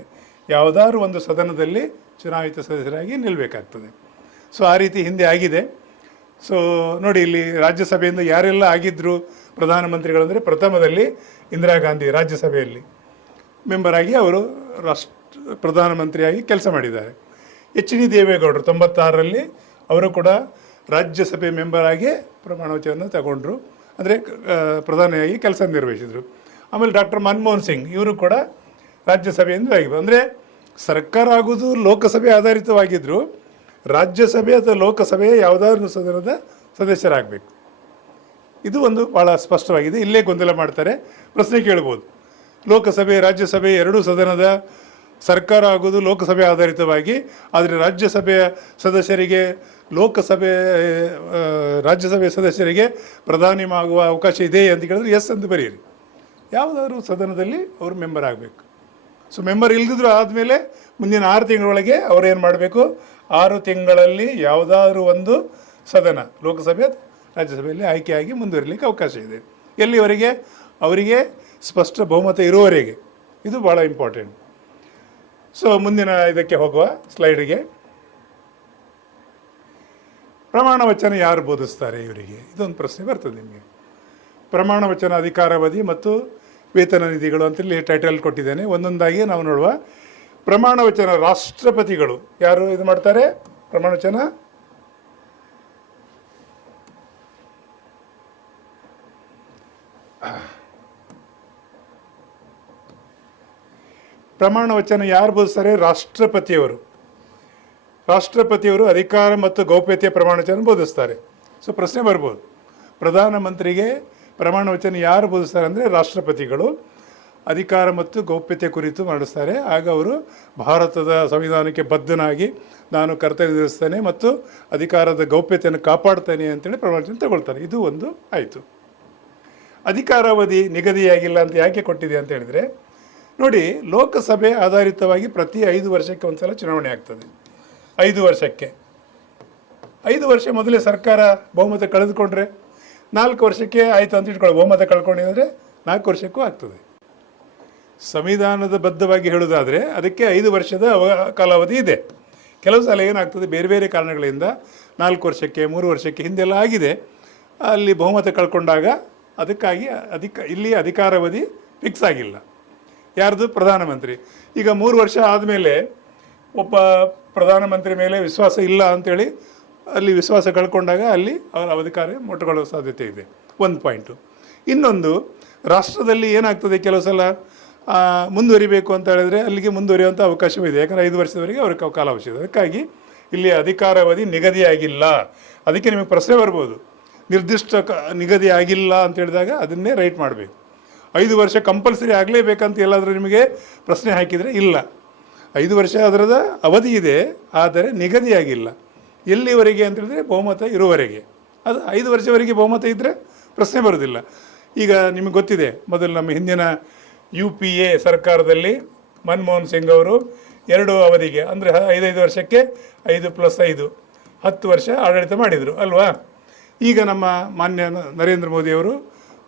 ಯಾವುದಾದ್ರು ಒಂದು ಸದನದಲ್ಲಿ ಚುನಾಯಿತ ಸದಸ್ಯರಾಗಿ ನಿಲ್ಲಬೇಕಾಗ್ತದೆ. ಸೊ ಆ ರೀತಿ ಹಿಂದೆ ಆಗಿದೆ. ಸೊ ನೋಡಿ, ಇಲ್ಲಿ ರಾಜ್ಯಸಭೆಯಿಂದ ಯಾರೆಲ್ಲ ಆಗಿದ್ದರು ಪ್ರಧಾನಮಂತ್ರಿಗಳಂದರೆ, ಪ್ರಥಮದಲ್ಲಿ ಇಂದಿರಾ ಗಾಂಧಿ ರಾಜ್ಯಸಭೆಯಲ್ಲಿ ಮೆಂಬರ್ ಆಗಿ ಅವರು ಪ್ರಧಾನಮಂತ್ರಿಯಾಗಿ ಕೆಲಸ ಮಾಡಿದ್ದಾರೆ. ಎಚ್ ಡಿ ದೇವೇಗೌಡರು 96ರಲ್ಲಿ ಅವರು ಕೂಡ ರಾಜ್ಯಸಭೆ ಮೆಂಬರ್ ಆಗಿ ಪ್ರಮಾಣ ವಚನವನ್ನು ತಗೊಂಡ್ರು, ಅಂದರೆ ಪ್ರಧಾನಿಯಾಗಿ ಕೆಲಸ ನಿರ್ವಹಿಸಿದರು. ಆಮೇಲೆ ಡಾಕ್ಟರ್ ಮನಮೋಹನ್ ಸಿಂಗ್ ಇವರು ಕೂಡ ರಾಜ್ಯಸಭೆಯಿಂದ ಆಗಿದ್ರು. ಅಂದರೆ ಸರ್ಕಾರ ಆಗೋದು ಲೋಕಸಭೆ ಆಧಾರಿತವಾಗಿದ್ದರು, ರಾಜ್ಯಸಭೆ ಅಥವಾ ಲೋಕಸಭೆಯ ಯಾವುದಾದ್ರೂ ಸದನದ ಸದಸ್ಯರಾಗಬೇಕು. ಇದು ಒಂದು ಭಾಳ ಸ್ಪಷ್ಟವಾಗಿದೆ. ಇಲ್ಲೇ ಗೊಂದಲ ಮಾಡ್ತಾರೆ, ಪ್ರಶ್ನೆ ಕೇಳ್ಬೋದು. ಲೋಕಸಭೆ ರಾಜ್ಯಸಭೆ ಎರಡೂ ಸದನದ ಸರ್ಕಾರ ಆಗೋದು ಲೋಕಸಭೆ ಆಧಾರಿತವಾಗಿ, ಆದರೆ ರಾಜ್ಯಸಭೆಯ ಸದಸ್ಯರಿಗೆ ರಾಜ್ಯಸಭೆಯ ಸದಸ್ಯರಿಗೆ ಪ್ರಧಾನಿ ಆಗುವ ಅವಕಾಶ ಇದೆ ಅಂತ ಕೇಳಿದ್ರೆ ಎಸ್ ಅಂತ ಬರೀರಿ. ಯಾವುದಾದ್ರೂ ಸದನದಲ್ಲಿ ಅವರು ಮೆಂಬರ್ ಆಗಬೇಕು. ಸೊ ಮೆಂಬರ್ ಇಲ್ದಿದ್ರು ಆದಮೇಲೆ ಮುಂದಿನ 6 ತಿಂಗಳೊಳಗೆ ಅವರೇನು ಮಾಡಬೇಕು, 6 ತಿಂಗಳಲ್ಲಿ ಯಾವುದಾದ್ರೂ ಒಂದು ಸದನ ಲೋಕಸಭೆ ರಾಜ್ಯಸಭೆಯಲ್ಲಿ ಆಯ್ಕೆಯಾಗಿ ಮುಂದುವರಿಲಿಕ್ಕೆ ಅವಕಾಶ ಇದೆ. ಎಲ್ಲಿವರೆಗೆ? ಅವರಿಗೆ ಸ್ಪಷ್ಟ ಬಹುಮತ ಇರುವವರೆಗೆ. ಇದು ಭಾಳ ಇಂಪಾರ್ಟೆಂಟ್. ಸೊ ಮುಂದಿನ ಇದಕ್ಕೆ ಹೋಗುವ ಸ್ಲೈಡ್ಗೆ. ಪ್ರಮಾಣ ವಚನ ಯಾರು ಬೋಧಿಸ್ತಾರೆ ಇವರಿಗೆ? ಇದೊಂದು ಪ್ರಶ್ನೆ ಬರ್ತದೆ ನಿಮಗೆ. ಪ್ರಮಾಣ ವಚನ, ಅಧಿಕಾರಾವಧಿ ಮತ್ತು ವೇತನ ನಿಧಿಗಳು ಅಂತೇಳಿ ಟೈಟಲ್ ಕೊಟ್ಟಿದ್ದೇನೆ. ಒಂದೊಂದಾಗಿ ನಾವು ನೋಡುವ. ಪ್ರಮಾಣ ವಚನ ರಾಷ್ಟ್ರಪತಿಗಳು ಯಾರು ಇದು ಮಾಡ್ತಾರೆ? ಪ್ರಮಾಣ ವಚನ ಯಾರು ಬೋಧಿಸ್ತಾರೆ? ರಾಷ್ಟ್ರಪತಿಯವರು ಅಧಿಕಾರ ಮತ್ತು ಗೌಪ್ಯತೆಯ ಪ್ರಮಾಣ ವಚನ ಬೋಧಿಸ್ತಾರೆ. ಸೊ ಪ್ರಶ್ನೆ ಬರ್ಬೋದು, ಪ್ರಧಾನಮಂತ್ರಿಗೆ ಪ್ರಮಾಣ ವಚನ ಯಾರು ಬೋಧಿಸ್ತಾರೆ ಅಂದರೆ ರಾಷ್ಟ್ರಪತಿಗಳು ಅಧಿಕಾರ ಮತ್ತು ಗೌಪ್ಯತೆ ಕುರಿತು ಮಾಡಿಸ್ತಾರೆ. ಆಗ ಅವರು ಭಾರತದ ಸಂವಿಧಾನಕ್ಕೆ ಬದ್ಧನಾಗಿ ನಾನು ಕರ್ತವ್ಯ ನಿರ್ವಹಿಸ್ತೇನೆ ಮತ್ತು ಅಧಿಕಾರದ ಗೌಪ್ಯತೆಯನ್ನು ಕಾಪಾಡ್ತೇನೆ ಅಂತೇಳಿ ಪ್ರಮಾಣ ವಚನ ತಗೊಳ್ತಾರೆ. ಇದು ಒಂದು ಆಯಿತು. ಅಧಿಕಾರಾವಧಿ ನಿಗದಿಯಾಗಿಲ್ಲ ಅಂತ ಯಾಕೆ ಕೊಟ್ಟಿದೆ ಅಂತ ಹೇಳಿದರೆ, ನೋಡಿ, ಲೋಕಸಭೆ ಆಧಾರಿತವಾಗಿ ಪ್ರತಿ 5 ವರ್ಷಕ್ಕೆ ಒಂದು ಸಲ ಚುನಾವಣೆ ಆಗ್ತದೆ. 5 ವರ್ಷಕ್ಕೆ 5 ವರ್ಷ ಮೊದಲೇ ಸರ್ಕಾರ ಬಹುಮತ ಕಳೆದುಕೊಂಡ್ರೆ 4 ವರ್ಷಕ್ಕೆ ಆಯಿತು ಅಂತ ಇಟ್ಕೊಳ್ಳಿ. ಬಹುಮತ ಕಳ್ಕೊಂಡಿದ್ರೆ 4 ವರ್ಷಕ್ಕೂ ಆಗ್ತದೆ. ಸಂವಿಧಾನದ ಬದ್ಧವಾಗಿ ಹೇಳೋದಾದರೆ ಅದಕ್ಕೆ 5 ವರ್ಷದ ಕಾಲಾವಧಿ ಇದೆ. ಕೆಲವು ಸಲ ಏನಾಗ್ತದೆ, ಬೇರೆ ಬೇರೆ ಕಾರಣಗಳಿಂದ 4 ವರ್ಷಕ್ಕೆ 3 ವರ್ಷಕ್ಕೆ ಹಿಂದೆಲ್ಲ ಆಗಿದೆ. ಅಲ್ಲಿ ಬಹುಮತ ಕಳ್ಕೊಂಡಾಗ ಅದಕ್ಕಾಗಿ ಇಲ್ಲಿ ಅಧಿಕಾರಾವಧಿ ಫಿಕ್ಸ್ ಆಗಿಲ್ಲ. ಯಾರ್ದು? ಪ್ರಧಾನಮಂತ್ರಿ. ಈಗ 3 ವರ್ಷ ಆದಮೇಲೆ ಒಬ್ಬ ಪ್ರಧಾನಮಂತ್ರಿ ಮೇಲೆ ವಿಶ್ವಾಸ ಇಲ್ಲ ಅಂಥೇಳಿ ಅಲ್ಲಿ ವಿಶ್ವಾಸ ಕಳ್ಕೊಂಡಾಗ ಅಲ್ಲಿ ಅವರ ಅಧಿಕಾರ ಮೊಟಕೊಳ್ಳೋ ಸಾಧ್ಯತೆ ಇದೆ. ಒಂದು ಪಾಯಿಂಟು. ಇನ್ನೊಂದು, ರಾಷ್ಟ್ರದಲ್ಲಿ ಏನಾಗ್ತದೆ, ಕೆಲವು ಸಲ ಮುಂದುವರಿಬೇಕು ಅಂತ ಹೇಳಿದ್ರೆ ಅಲ್ಲಿಗೆ ಮುಂದುವರಿಯುವಂಥ ಅವಕಾಶವೂ ಇದೆ. ಯಾಕಂದರೆ 5 ವರ್ಷದವರೆಗೆ ಅವ್ರಿಗೆ ಕಾಲಾವಕಾಶ ಇದೆ. ಅದಕ್ಕಾಗಿ ಇಲ್ಲಿ ಅಧಿಕಾರಾವಧಿ ನಿಗದಿಯಾಗಿಲ್ಲ. ಅದಕ್ಕೆ ನಿಮಗೆ ಪ್ರಶ್ನೆ ಬರ್ಬೋದು, ನಿರ್ದಿಷ್ಟ ನಿಗದಿ ಆಗಿಲ್ಲ ಅಂತ ಹೇಳಿದಾಗ ಅದನ್ನೇ ರೈಟ್ ಮಾಡಬೇಕು. 5 ವರ್ಷ ಕಂಪಲ್ಸರಿ ಆಗಲೇಬೇಕಂತ ಎಲ್ಲಾದರೂ ನಿಮಗೆ ಪ್ರಶ್ನೆ ಹಾಕಿದರೆ ಇಲ್ಲ. 5 ವರ್ಷ ಅದರದ ಅವಧಿ ಇದೆ, ಆದರೆ ನಿಗದಿಯಾಗಿಲ್ಲ. ಎಲ್ಲಿವರೆಗೆ ಅಂತ ಹೇಳಿದ್ರೆ ಬಹುಮತ ಇರುವವರೆಗೆ. ಅದು 5 ವರ್ಷವರೆಗೆ ಬಹುಮತ ಇದ್ದರೆ ಪ್ರಶ್ನೆ ಬರೋದಿಲ್ಲ. ಈಗ ನಿಮಗೆ ಗೊತ್ತಿದೆ, ಮೊದಲು ನಮ್ಮ ಹಿಂದಿನ UPA ಸರ್ಕಾರದಲ್ಲಿ ಮನಮೋಹನ್ ಸಿಂಗ್ ಅವರು 2 ಅವಧಿಗೆ, ಅಂದರೆ 5 ವರ್ಷಕ್ಕೆ 5+5 10 ವರ್ಷ ಆಡಳಿತ ಮಾಡಿದರು ಅಲ್ವಾ. ಈಗ ನಮ್ಮ ಮಾನ್ಯ ನರೇಂದ್ರ ಮೋದಿಯವರು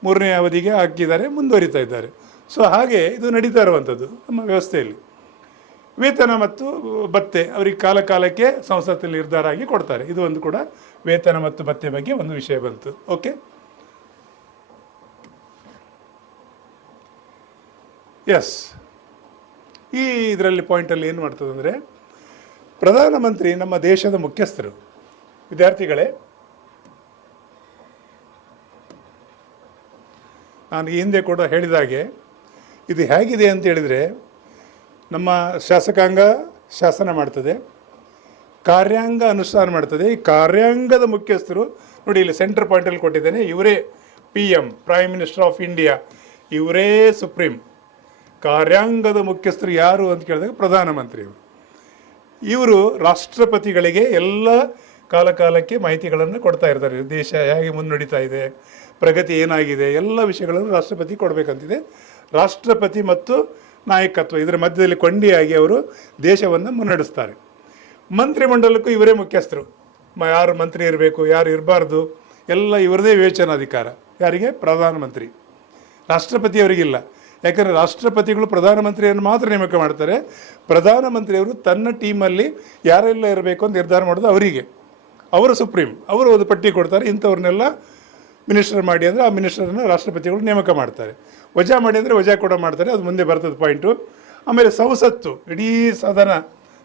3ನೇ ಅವಧಿಗೆ ಹಾಕಿದ್ದಾರೆ, ಮುಂದುವರಿತಾ ಇದ್ದಾರೆ. ಸೊ ಹಾಗೆ ಇದು ನಡೀತಾ ಇರುವಂಥದ್ದು ನಮ್ಮ ವ್ಯವಸ್ಥೆಯಲ್ಲಿ. ವೇತನ ಮತ್ತು ಭತ್ಯೆ ಅವರಿಗೆ ಕಾಲಕ್ಕೆ ಸಂಸತ್ತಲ್ಲಿ ನಿರ್ಧಾರ ಆಗಿ ಕೊಡ್ತಾರೆ. ಇದು ಒಂದು ಕೂಡ ವೇತನ ಮತ್ತು ಭತ್ಯೆ ಬಗ್ಗೆ ಒಂದು ವಿಷಯ ಬಂತು. Okay, yes. ಈ ಇದರಲ್ಲಿ ಪಾಯಿಂಟಲ್ಲಿ ಏನು ಮಾಡ್ತದೆ ಅಂದರೆ, ಪ್ರಧಾನಮಂತ್ರಿ ನಮ್ಮ ದೇಶದ ಮುಖ್ಯಸ್ಥರು. ವಿದ್ಯಾರ್ಥಿಗಳೇ, ನಾನು ಈ ಹಿಂದೆ ಕೂಡ ಹೇಳಿದಾಗೆ ಇದು ಹೇಗಿದೆ ಅಂತ ಹೇಳಿದರೆ, ನಮ್ಮ ಶಾಸಕಾಂಗ ಶಾಸನ ಮಾಡ್ತದೆ, ಕಾರ್ಯಾಂಗ ಅನುಷ್ಠಾನ ಮಾಡ್ತದೆ. ಈ ಕಾರ್ಯಾಂಗದ ಮುಖ್ಯಸ್ಥರು ನೋಡಿ, ಇಲ್ಲಿ ಸೆಂಟರ್ ಪಾಯಿಂಟಲ್ಲಿ ಕೊಟ್ಟಿದ್ದೇನೆ, ಇವರೇ PM, prime minister of India, ಇವರೇ ಸುಪ್ರೀಂ. ಕಾರ್ಯಾಂಗದ ಮುಖ್ಯಸ್ಥರು ಯಾರು ಅಂತ ಕೇಳಿದಾಗ ಪ್ರಧಾನಮಂತ್ರಿಯವರು. ಇವರು ರಾಷ್ಟ್ರಪತಿಗಳಿಗೆ ಎಲ್ಲ ಕಾಲಕ್ಕೆ ಮಾಹಿತಿಗಳನ್ನು ಕೊಡ್ತಾ ಇರ್ತಾರೆ. ದೇಶ ಹೇಗೆ ಮುನ್ನಡೀತಾ ಇದೆ, ಪ್ರಗತಿ ಏನಾಗಿದೆ, ಎಲ್ಲ ವಿಷಯಗಳನ್ನು ರಾಷ್ಟ್ರಪತಿ ಕೊಡಬೇಕಂತಿದೆ. ರಾಷ್ಟ್ರಪತಿ ಮತ್ತು ನಾಯಕತ್ವ ಇದರ ಮಧ್ಯದಲ್ಲಿ ಕೊಂಡಿಯಾಗಿ ಅವರು ದೇಶವನ್ನು ಮುನ್ನಡೆಸ್ತಾರೆ. ಮಂತ್ರಿಮಂಡಲಕ್ಕೂ ಇವರೇ ಮುಖ್ಯಸ್ಥರು. ಯಾರು ಮಂತ್ರಿ ಇರಬೇಕು, ಯಾರು ಇರಬಾರ್ದು, ಎಲ್ಲ ಇವರದೇ ವಿವೇಚನಾಧಿಕಾರ. ಯಾರಿಗೆ? ಪ್ರಧಾನಮಂತ್ರಿ. ರಾಷ್ಟ್ರಪತಿಯವರಿಗಿಲ್ಲ. ಯಾಕಂದರೆ ರಾಷ್ಟ್ರಪತಿಗಳು ಪ್ರಧಾನಮಂತ್ರಿಯನ್ನು ಮಾತ್ರ ನೇಮಕ ಮಾಡ್ತಾರೆ. ಪ್ರಧಾನಮಂತ್ರಿಯವರು ತನ್ನ ಟೀಮಲ್ಲಿ ಯಾರೆಲ್ಲ ಇರಬೇಕು ಅಂತ ನಿರ್ಧಾರ ಮಾಡೋದು ಅವರಿಗೆ. ಅವರು ಸುಪ್ರೀಂ, ಅವರು ಒಂದು ಪಟ್ಟಿ ಕೊಡ್ತಾರೆ, ಇಂಥವ್ರನ್ನೆಲ್ಲ ಮಿನಿಸ್ಟರ್ ಮಾಡಿ ಅಂದರೆ ಆ ಮಿನಿಸ್ಟರನ್ನು ರಾಷ್ಟ್ರಪತಿಗಳು ನೇಮಕ ಮಾಡ್ತಾರೆ. ವಜಾ ಮಾಡಿ ಅಂದರೆ ವಜಾ ಕೂಡ ಮಾಡ್ತಾರೆ, ಅದು ಮುಂದೆ ಬರ್ತದೆ ಪಾಯಿಂಟು. ಆಮೇಲೆ ಸಂಸತ್ತು, ಇಡೀ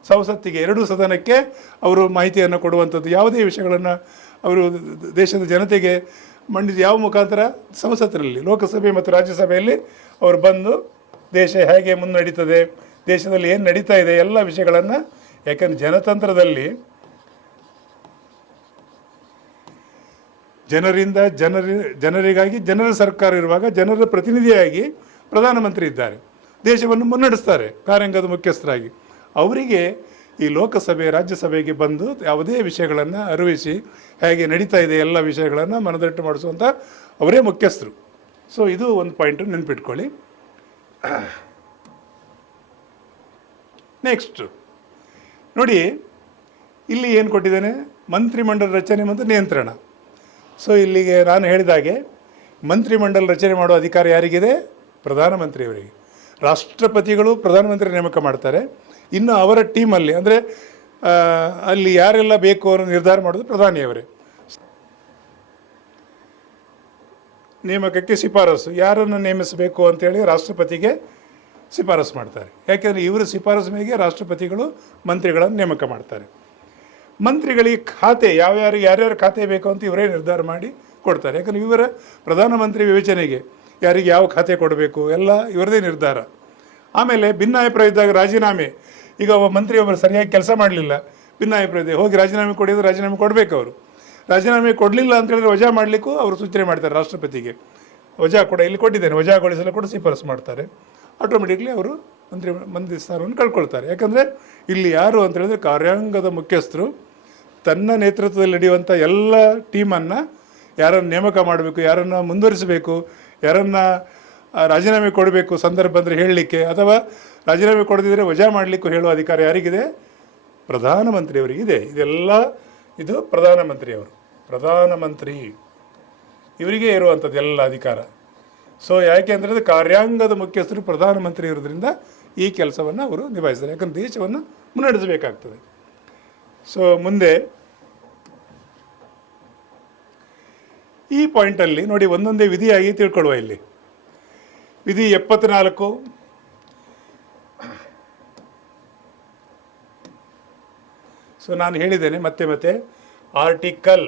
ಸಂಸತ್ತಿಗೆ, ಎರಡೂ ಸದನಕ್ಕೆ ಅವರು ಮಾಹಿತಿಯನ್ನು ಕೊಡುವಂಥದ್ದು. ಯಾವುದೇ ವಿಷಯಗಳನ್ನು ಅವರು ದೇಶದ ಜನತೆಗೆ ಮಂಡಿಸಿ ಯಾವ ಮುಖಾಂತರ, ಸಂಸತ್ತಿನಲ್ಲಿ, ಲೋಕಸಭೆ ಮತ್ತು ರಾಜ್ಯಸಭೆಯಲ್ಲಿ ಅವರು ಬಂದು ದೇಶ ಹೇಗೆ ಮುನ್ನಡೀತದೆ, ದೇಶದಲ್ಲಿ ಏನು ನಡೀತಾ ಇದೆ ಎಲ್ಲ ವಿಷಯಗಳನ್ನು, ಯಾಕಂದರೆ ಜನರಿಂದ ಜನರಿಗಾಗಿ ಜನರ ಸರ್ಕಾರ ಇರುವಾಗ ಜನರ ಪ್ರತಿನಿಧಿಯಾಗಿ ಪ್ರಧಾನಮಂತ್ರಿ ಇದ್ದಾರೆ, ದೇಶವನ್ನು ಮುನ್ನಡೆಸ್ತಾರೆ ಕಾರ್ಯಾಂಗದ ಮುಖ್ಯಸ್ಥರಾಗಿ. ಅವರಿಗೆ ಈ ಲೋಕಸಭೆ ರಾಜ್ಯಸಭೆಗೆ ಬಂದು ಯಾವುದೇ ವಿಷಯಗಳನ್ನು ಅರಿವಿಸಿ ಹೇಗೆ ನಡೀತಾ ಇದೆ ಎಲ್ಲ ವಿಷಯಗಳನ್ನು ಮನದಟ್ಟು ಮಾಡಿಸುವಂಥ ಅವರೇ ಮುಖ್ಯಸ್ಥರು. ಸೊ ಇದು ಒಂದು ಪಾಯಿಂಟು ನೆನ್ಪಿಟ್ಕೊಳ್ಳಿ. ನೆಕ್ಸ್ಟು ನೋಡಿ, ಇಲ್ಲಿ ಏನು ಕೊಟ್ಟಿದ್ದೇನೆ, ಮಂತ್ರಿಮಂಡಲ ರಚನೆ ಮತ್ತು ನಿಯಂತ್ರಣ. ಸೊ ಇಲ್ಲಿಗೆ ನಾನು ಹೇಳಿದಾಗೆ ಮಂತ್ರಿಮಂಡಲ ರಚನೆ ಮಾಡುವ ಅಧಿಕಾರ ಯಾರಿಗಿದೆ? ಪ್ರಧಾನಮಂತ್ರಿಯವರಿಗೆ. ರಾಷ್ಟ್ರಪತಿಗಳು ಪ್ರಧಾನಮಂತ್ರಿ ನೇಮಕ ಮಾಡ್ತಾರೆ. ಇನ್ನು ಅವರ ಟೀಮಲ್ಲಿ ಅಂದರೆ ಅಲ್ಲಿ ಯಾರೆಲ್ಲ ಬೇಕು ಅನ್ನೋ ನಿರ್ಧಾರ ಮಾಡೋದು ಪ್ರಧಾನಿಯವರೇ. ನೇಮಕಕ್ಕೆ ಶಿಫಾರಸು, ಯಾರನ್ನು ನೇಮಿಸಬೇಕು ಅಂತೇಳಿ ರಾಷ್ಟ್ರಪತಿಗೆ ಶಿಫಾರಸು ಮಾಡ್ತಾರೆ. ಯಾಕೆಂದರೆ ಇವರು ಶಿಫಾರಸು ಮೇರೆಗೆ ರಾಷ್ಟ್ರಪತಿಗಳು ಮಂತ್ರಿಗಳನ್ನು ನೇಮಕ ಮಾಡ್ತಾರೆ. ಮಂತ್ರಿಗಳಿಗೆ ಖಾತೆ ಯಾರ್ಯಾರು ಖಾತೆ ಬೇಕು ಅಂತ ಇವರೇ ನಿರ್ಧಾರ ಮಾಡಿ ಕೊಡ್ತಾರೆ. ಯಾಕಂದರೆ ಇವರ ಪ್ರಧಾನಮಂತ್ರಿ ವಿವೇಚನೆಗೆ ಯಾರಿಗೆ ಯಾವ ಖಾತೆ ಕೊಡಬೇಕು ಎಲ್ಲ ಇವರದೇ ನಿರ್ಧಾರ. ಆಮೇಲೆ ಭಿನ್ನಾಭಿಪ್ರಾಯ ಇದ್ದಾಗ ರಾಜೀನಾಮೆ, ಈಗ ಒಬ್ಬ ಮಂತ್ರಿಯೊಬ್ಬರು ಸರಿಯಾಗಿ ಕೆಲಸ ಮಾಡಲಿಲ್ಲ, ಭಿನ್ನಾಭಿಪ್ರಾಯ ಹೋಗಿ ರಾಜೀನಾಮೆ ಕೊಡಿದ್ರೆ ರಾಜೀನಾಮೆ ಕೊಡಬೇಕು. ಅವರು ರಾಜೀನಾಮೆ ಕೊಡಲಿಲ್ಲ ಅಂತ ಹೇಳಿದ್ರೆ ವಜಾ ಮಾಡಲಿಕ್ಕೂ ಅವರು ಸೂಚನೆ ಮಾಡ್ತಾರೆ ರಾಷ್ಟ್ರಪತಿಗೆ. ವಜಾ ಕೂಡ ಇಲ್ಲಿ ಕೊಟ್ಟಿದ್ದೇನೆ, ವಜಾಗೊಳಿಸಲು ಕೂಡ ಶಿಫಾರಸು ಮಾಡ್ತಾರೆ. ಆಟೋಮೆಟಿಕ್ಲಿ ಅವರು ಮಂತ್ರಿ ಸ್ಥಾನವನ್ನು ಕಳ್ಕೊಳ್ತಾರೆ. ಯಾಕಂದರೆ ಇಲ್ಲಿ ಯಾರು ಅಂತ ಹೇಳಿದ್ರೆ ಕಾರ್ಯಾಂಗದ ಮುಖ್ಯಸ್ಥರು ತನ್ನ ನೇತೃತ್ವದಲ್ಲಿ ನಡೆಯುವಂಥ ಎಲ್ಲ ಟೀಮನ್ನು ಯಾರನ್ನು ನೇಮಕ ಮಾಡಬೇಕು, ಯಾರನ್ನು ಮುಂದುವರಿಸಬೇಕು, ಯಾರನ್ನು ರಾಜೀನಾಮೆ ಕೊಡಬೇಕು ಸಂದರ್ಭ ಬಂದರೆ ಹೇಳಲಿಕ್ಕೆ, ಅಥವಾ ರಾಜೀನಾಮೆ ಕೊಡದಿದ್ದರೆ ವಜಾ ಮಾಡಲಿಕ್ಕೂ ಹೇಳುವ ಅಧಿಕಾರ ಯಾರಿಗಿದೆ? ಪ್ರಧಾನಮಂತ್ರಿಯವರಿಗಿದೆ. ಇದು ಪ್ರಧಾನಮಂತ್ರಿ ಇವರಿಗೆ ಇರುವಂಥದ್ದು ಎಲ್ಲ ಅಧಿಕಾರ. ಸೊ ಯಾಕೆ ಅಂದರೆ ಕಾರ್ಯಾಂಗದ ಮುಖ್ಯಸ್ಥರು ಪ್ರಧಾನಮಂತ್ರಿ ಇರೋದ್ರಿಂದ ಈ ಕೆಲಸವನ್ನು ಅವರು ನಿಭಾಯಿಸ್ತಾರೆ. ಯಾಕಂದರೆ ದೇಶವನ್ನು ಮುನ್ನಡೆಸಬೇಕಾಗ್ತದೆ. ಸೊ ಮುಂದೆ ಈ ಪಾಯಿಂಟಲ್ಲಿ ನೋಡಿ, ಒಂದೊಂದೇ ವಿಧಿಯಾಗಿ ತಿಳ್ಕೊಳ್ಳುವ. ಇಲ್ಲಿ ವಿಧಿ 74. ಸೊ ನಾನು ಹೇಳಿದ್ದೇನೆ ಮತ್ತೆ ಆರ್ಟಿಕಲ್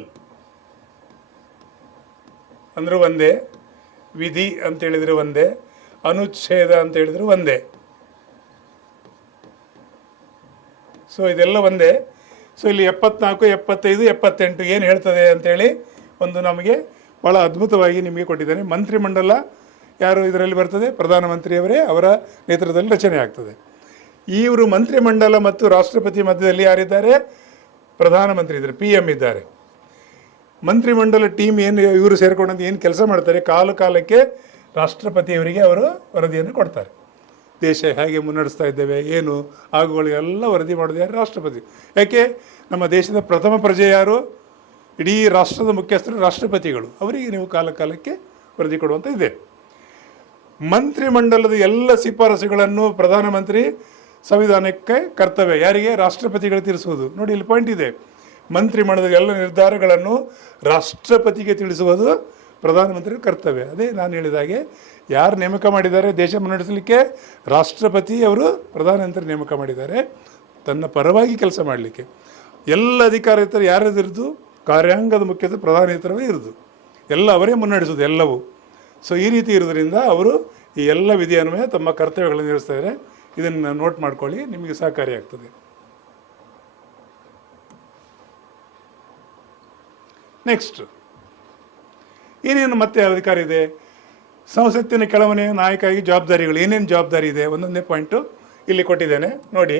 ಅಂದರೂ ಒಂದೇ, ವಿಧಿ ಅಂತ ಹೇಳಿದರೆ ಒಂದೇ, ಅನುಚ್ಛೇದ ಅಂತ ಹೇಳಿದರೆ ಒಂದೇ. ಸೊ ಇದೆಲ್ಲ ಒಂದೇ. ಸೊ ಇಲ್ಲಿ 74, 75, 78 ಏನು ಹೇಳ್ತದೆ ಅಂತೇಳಿ ಒಂದು ನಮಗೆ ಭಾಳ ಅದ್ಭುತವಾಗಿ ನಿಮಗೆ ಕೊಟ್ಟಿದ್ದೇನೆ. ಮಂತ್ರಿಮಂಡಲ ಯಾರು ಇದರಲ್ಲಿ ಬರ್ತದೆ? ಪ್ರಧಾನಮಂತ್ರಿಯವರೇ, ಅವರ ನೇತೃತ್ವದಲ್ಲಿ ರಚನೆ ಆಗ್ತದೆ. ಇವರು ಮಂತ್ರಿಮಂಡಲ ಮತ್ತು ರಾಷ್ಟ್ರಪತಿ ಮಧ್ಯದಲ್ಲಿ ಯಾರಿದ್ದಾರೆ? ಪ್ರಧಾನಮಂತ್ರಿ ಇದ್ದಾರೆ, PM ಇದ್ದಾರೆ. ಮಂತ್ರಿಮಂಡಲ ಟೀಮ್ ಏನು ಇವರು ಸೇರಿಕೊಂಡಂತ ಏನು ಕೆಲಸ ಮಾಡ್ತಾರೆ, ಕಾಲಕ್ಕೆ ರಾಷ್ಟ್ರಪತಿಯವರಿಗೆ ಅವರು ವರದಿಯನ್ನು ಕೊಡ್ತಾರೆ. ದೇಶ ಹೇಗೆ ಮುನ್ನಡೆಸ್ತಾ ಇದ್ದೇವೆ, ಏನು ಆಗುಗಳು ಎಲ್ಲ ವರದಿ ಮಾಡೋದು ಯಾರು? ರಾಷ್ಟ್ರಪತಿ. ಯಾಕೆ? ನಮ್ಮ ದೇಶದ ಪ್ರಥಮ ಪ್ರಜೆ ಯಾರು? ಇಡೀ ರಾಷ್ಟ್ರದ ಮುಖ್ಯಸ್ಥರು ರಾಷ್ಟ್ರಪತಿಗಳು. ಅವರಿಗೆ ನೀವು ಕಾಲಕ್ಕೆ ವರದಿ ಕೊಡುವಂಥ ಇದೆ. ಮಂತ್ರಿಮಂಡಲದ ಎಲ್ಲ ಶಿಫಾರಸುಗಳನ್ನು ಪ್ರಧಾನಮಂತ್ರಿ ಸಂವಿಧಾನಕ್ಕೆ ಕರ್ತವ್ಯ ಯಾರಿಗೆ? ರಾಷ್ಟ್ರಪತಿಗಳು ತಿಳಿಸುವುದು. ನೋಡಿ ಇಲ್ಲಿ ಪಾಯಿಂಟ್ ಇದೆ, ಮಂತ್ರಿಮಂಡಲದ ಎಲ್ಲ ನಿರ್ಧಾರಗಳನ್ನು ರಾಷ್ಟ್ರಪತಿಗೆ ತಿಳಿಸುವುದು ಪ್ರಧಾನಮಂತ್ರಿ ಕರ್ತವ್ಯ. ಅದೇ ನಾನು ಹೇಳಿದಾಗೆ ಯಾರು ನೇಮಕ ಮಾಡಿದ್ದಾರೆ ದೇಶ ಮುನ್ನಡೆಸಲಿಕ್ಕೆ? ರಾಷ್ಟ್ರಪತಿ ಅವರು ಪ್ರಧಾನಮಂತ್ರಿ ನೇಮಕ ಮಾಡಿದ್ದಾರೆ ತನ್ನ ಪರವಾಗಿ ಕೆಲಸ ಮಾಡಲಿಕ್ಕೆ. ಎಲ್ಲ ಅಧಿಕಾರ ಯಾರದಿರೋದು? ಕಾರ್ಯಾಂಗದ ಮುಖ್ಯಸ್ಥರು ಪ್ರಧಾನೇತರವೇ ಇರೋದು, ಎಲ್ಲ ಅವರೇ ಮುನ್ನಡೆಸೋದು ಎಲ್ಲವೂ. ಸೊ ಈ ರೀತಿ ಇರೋದ್ರಿಂದ ಅವರು ಈ ಎಲ್ಲ ವಿಧಿ ಅನ್ವಯ ತಮ್ಮ ಕರ್ತವ್ಯಗಳನ್ನು ನಿರ್ವಹಿಸ್ತಾ ಇದ್ದಾರೆ. ಇದನ್ನು ನೋಟ್ ಮಾಡ್ಕೊಳ್ಳಿ, ನಿಮಗೆ ಸಹಕಾರಿಯಾಗ್ತದೆ. ನೆಕ್ಸ್ಟ್ ಏನೇನು ಮತ್ತೆ ಅಧಿಕಾರ ಇದೆ? ಸಂಸತ್ತಿನ ಕೆಳಮನೆಯ ನಾಯಕಾಗಿ ಜವಾಬ್ದಾರಿಗಳು, ಏನೇನು ಜವಾಬ್ದಾರಿ ಇದೆ ಒಂದೊಂದೇ ಪಾಯಿಂಟು ಇಲ್ಲಿ ಕೊಟ್ಟಿದ್ದೇನೆ ನೋಡಿ.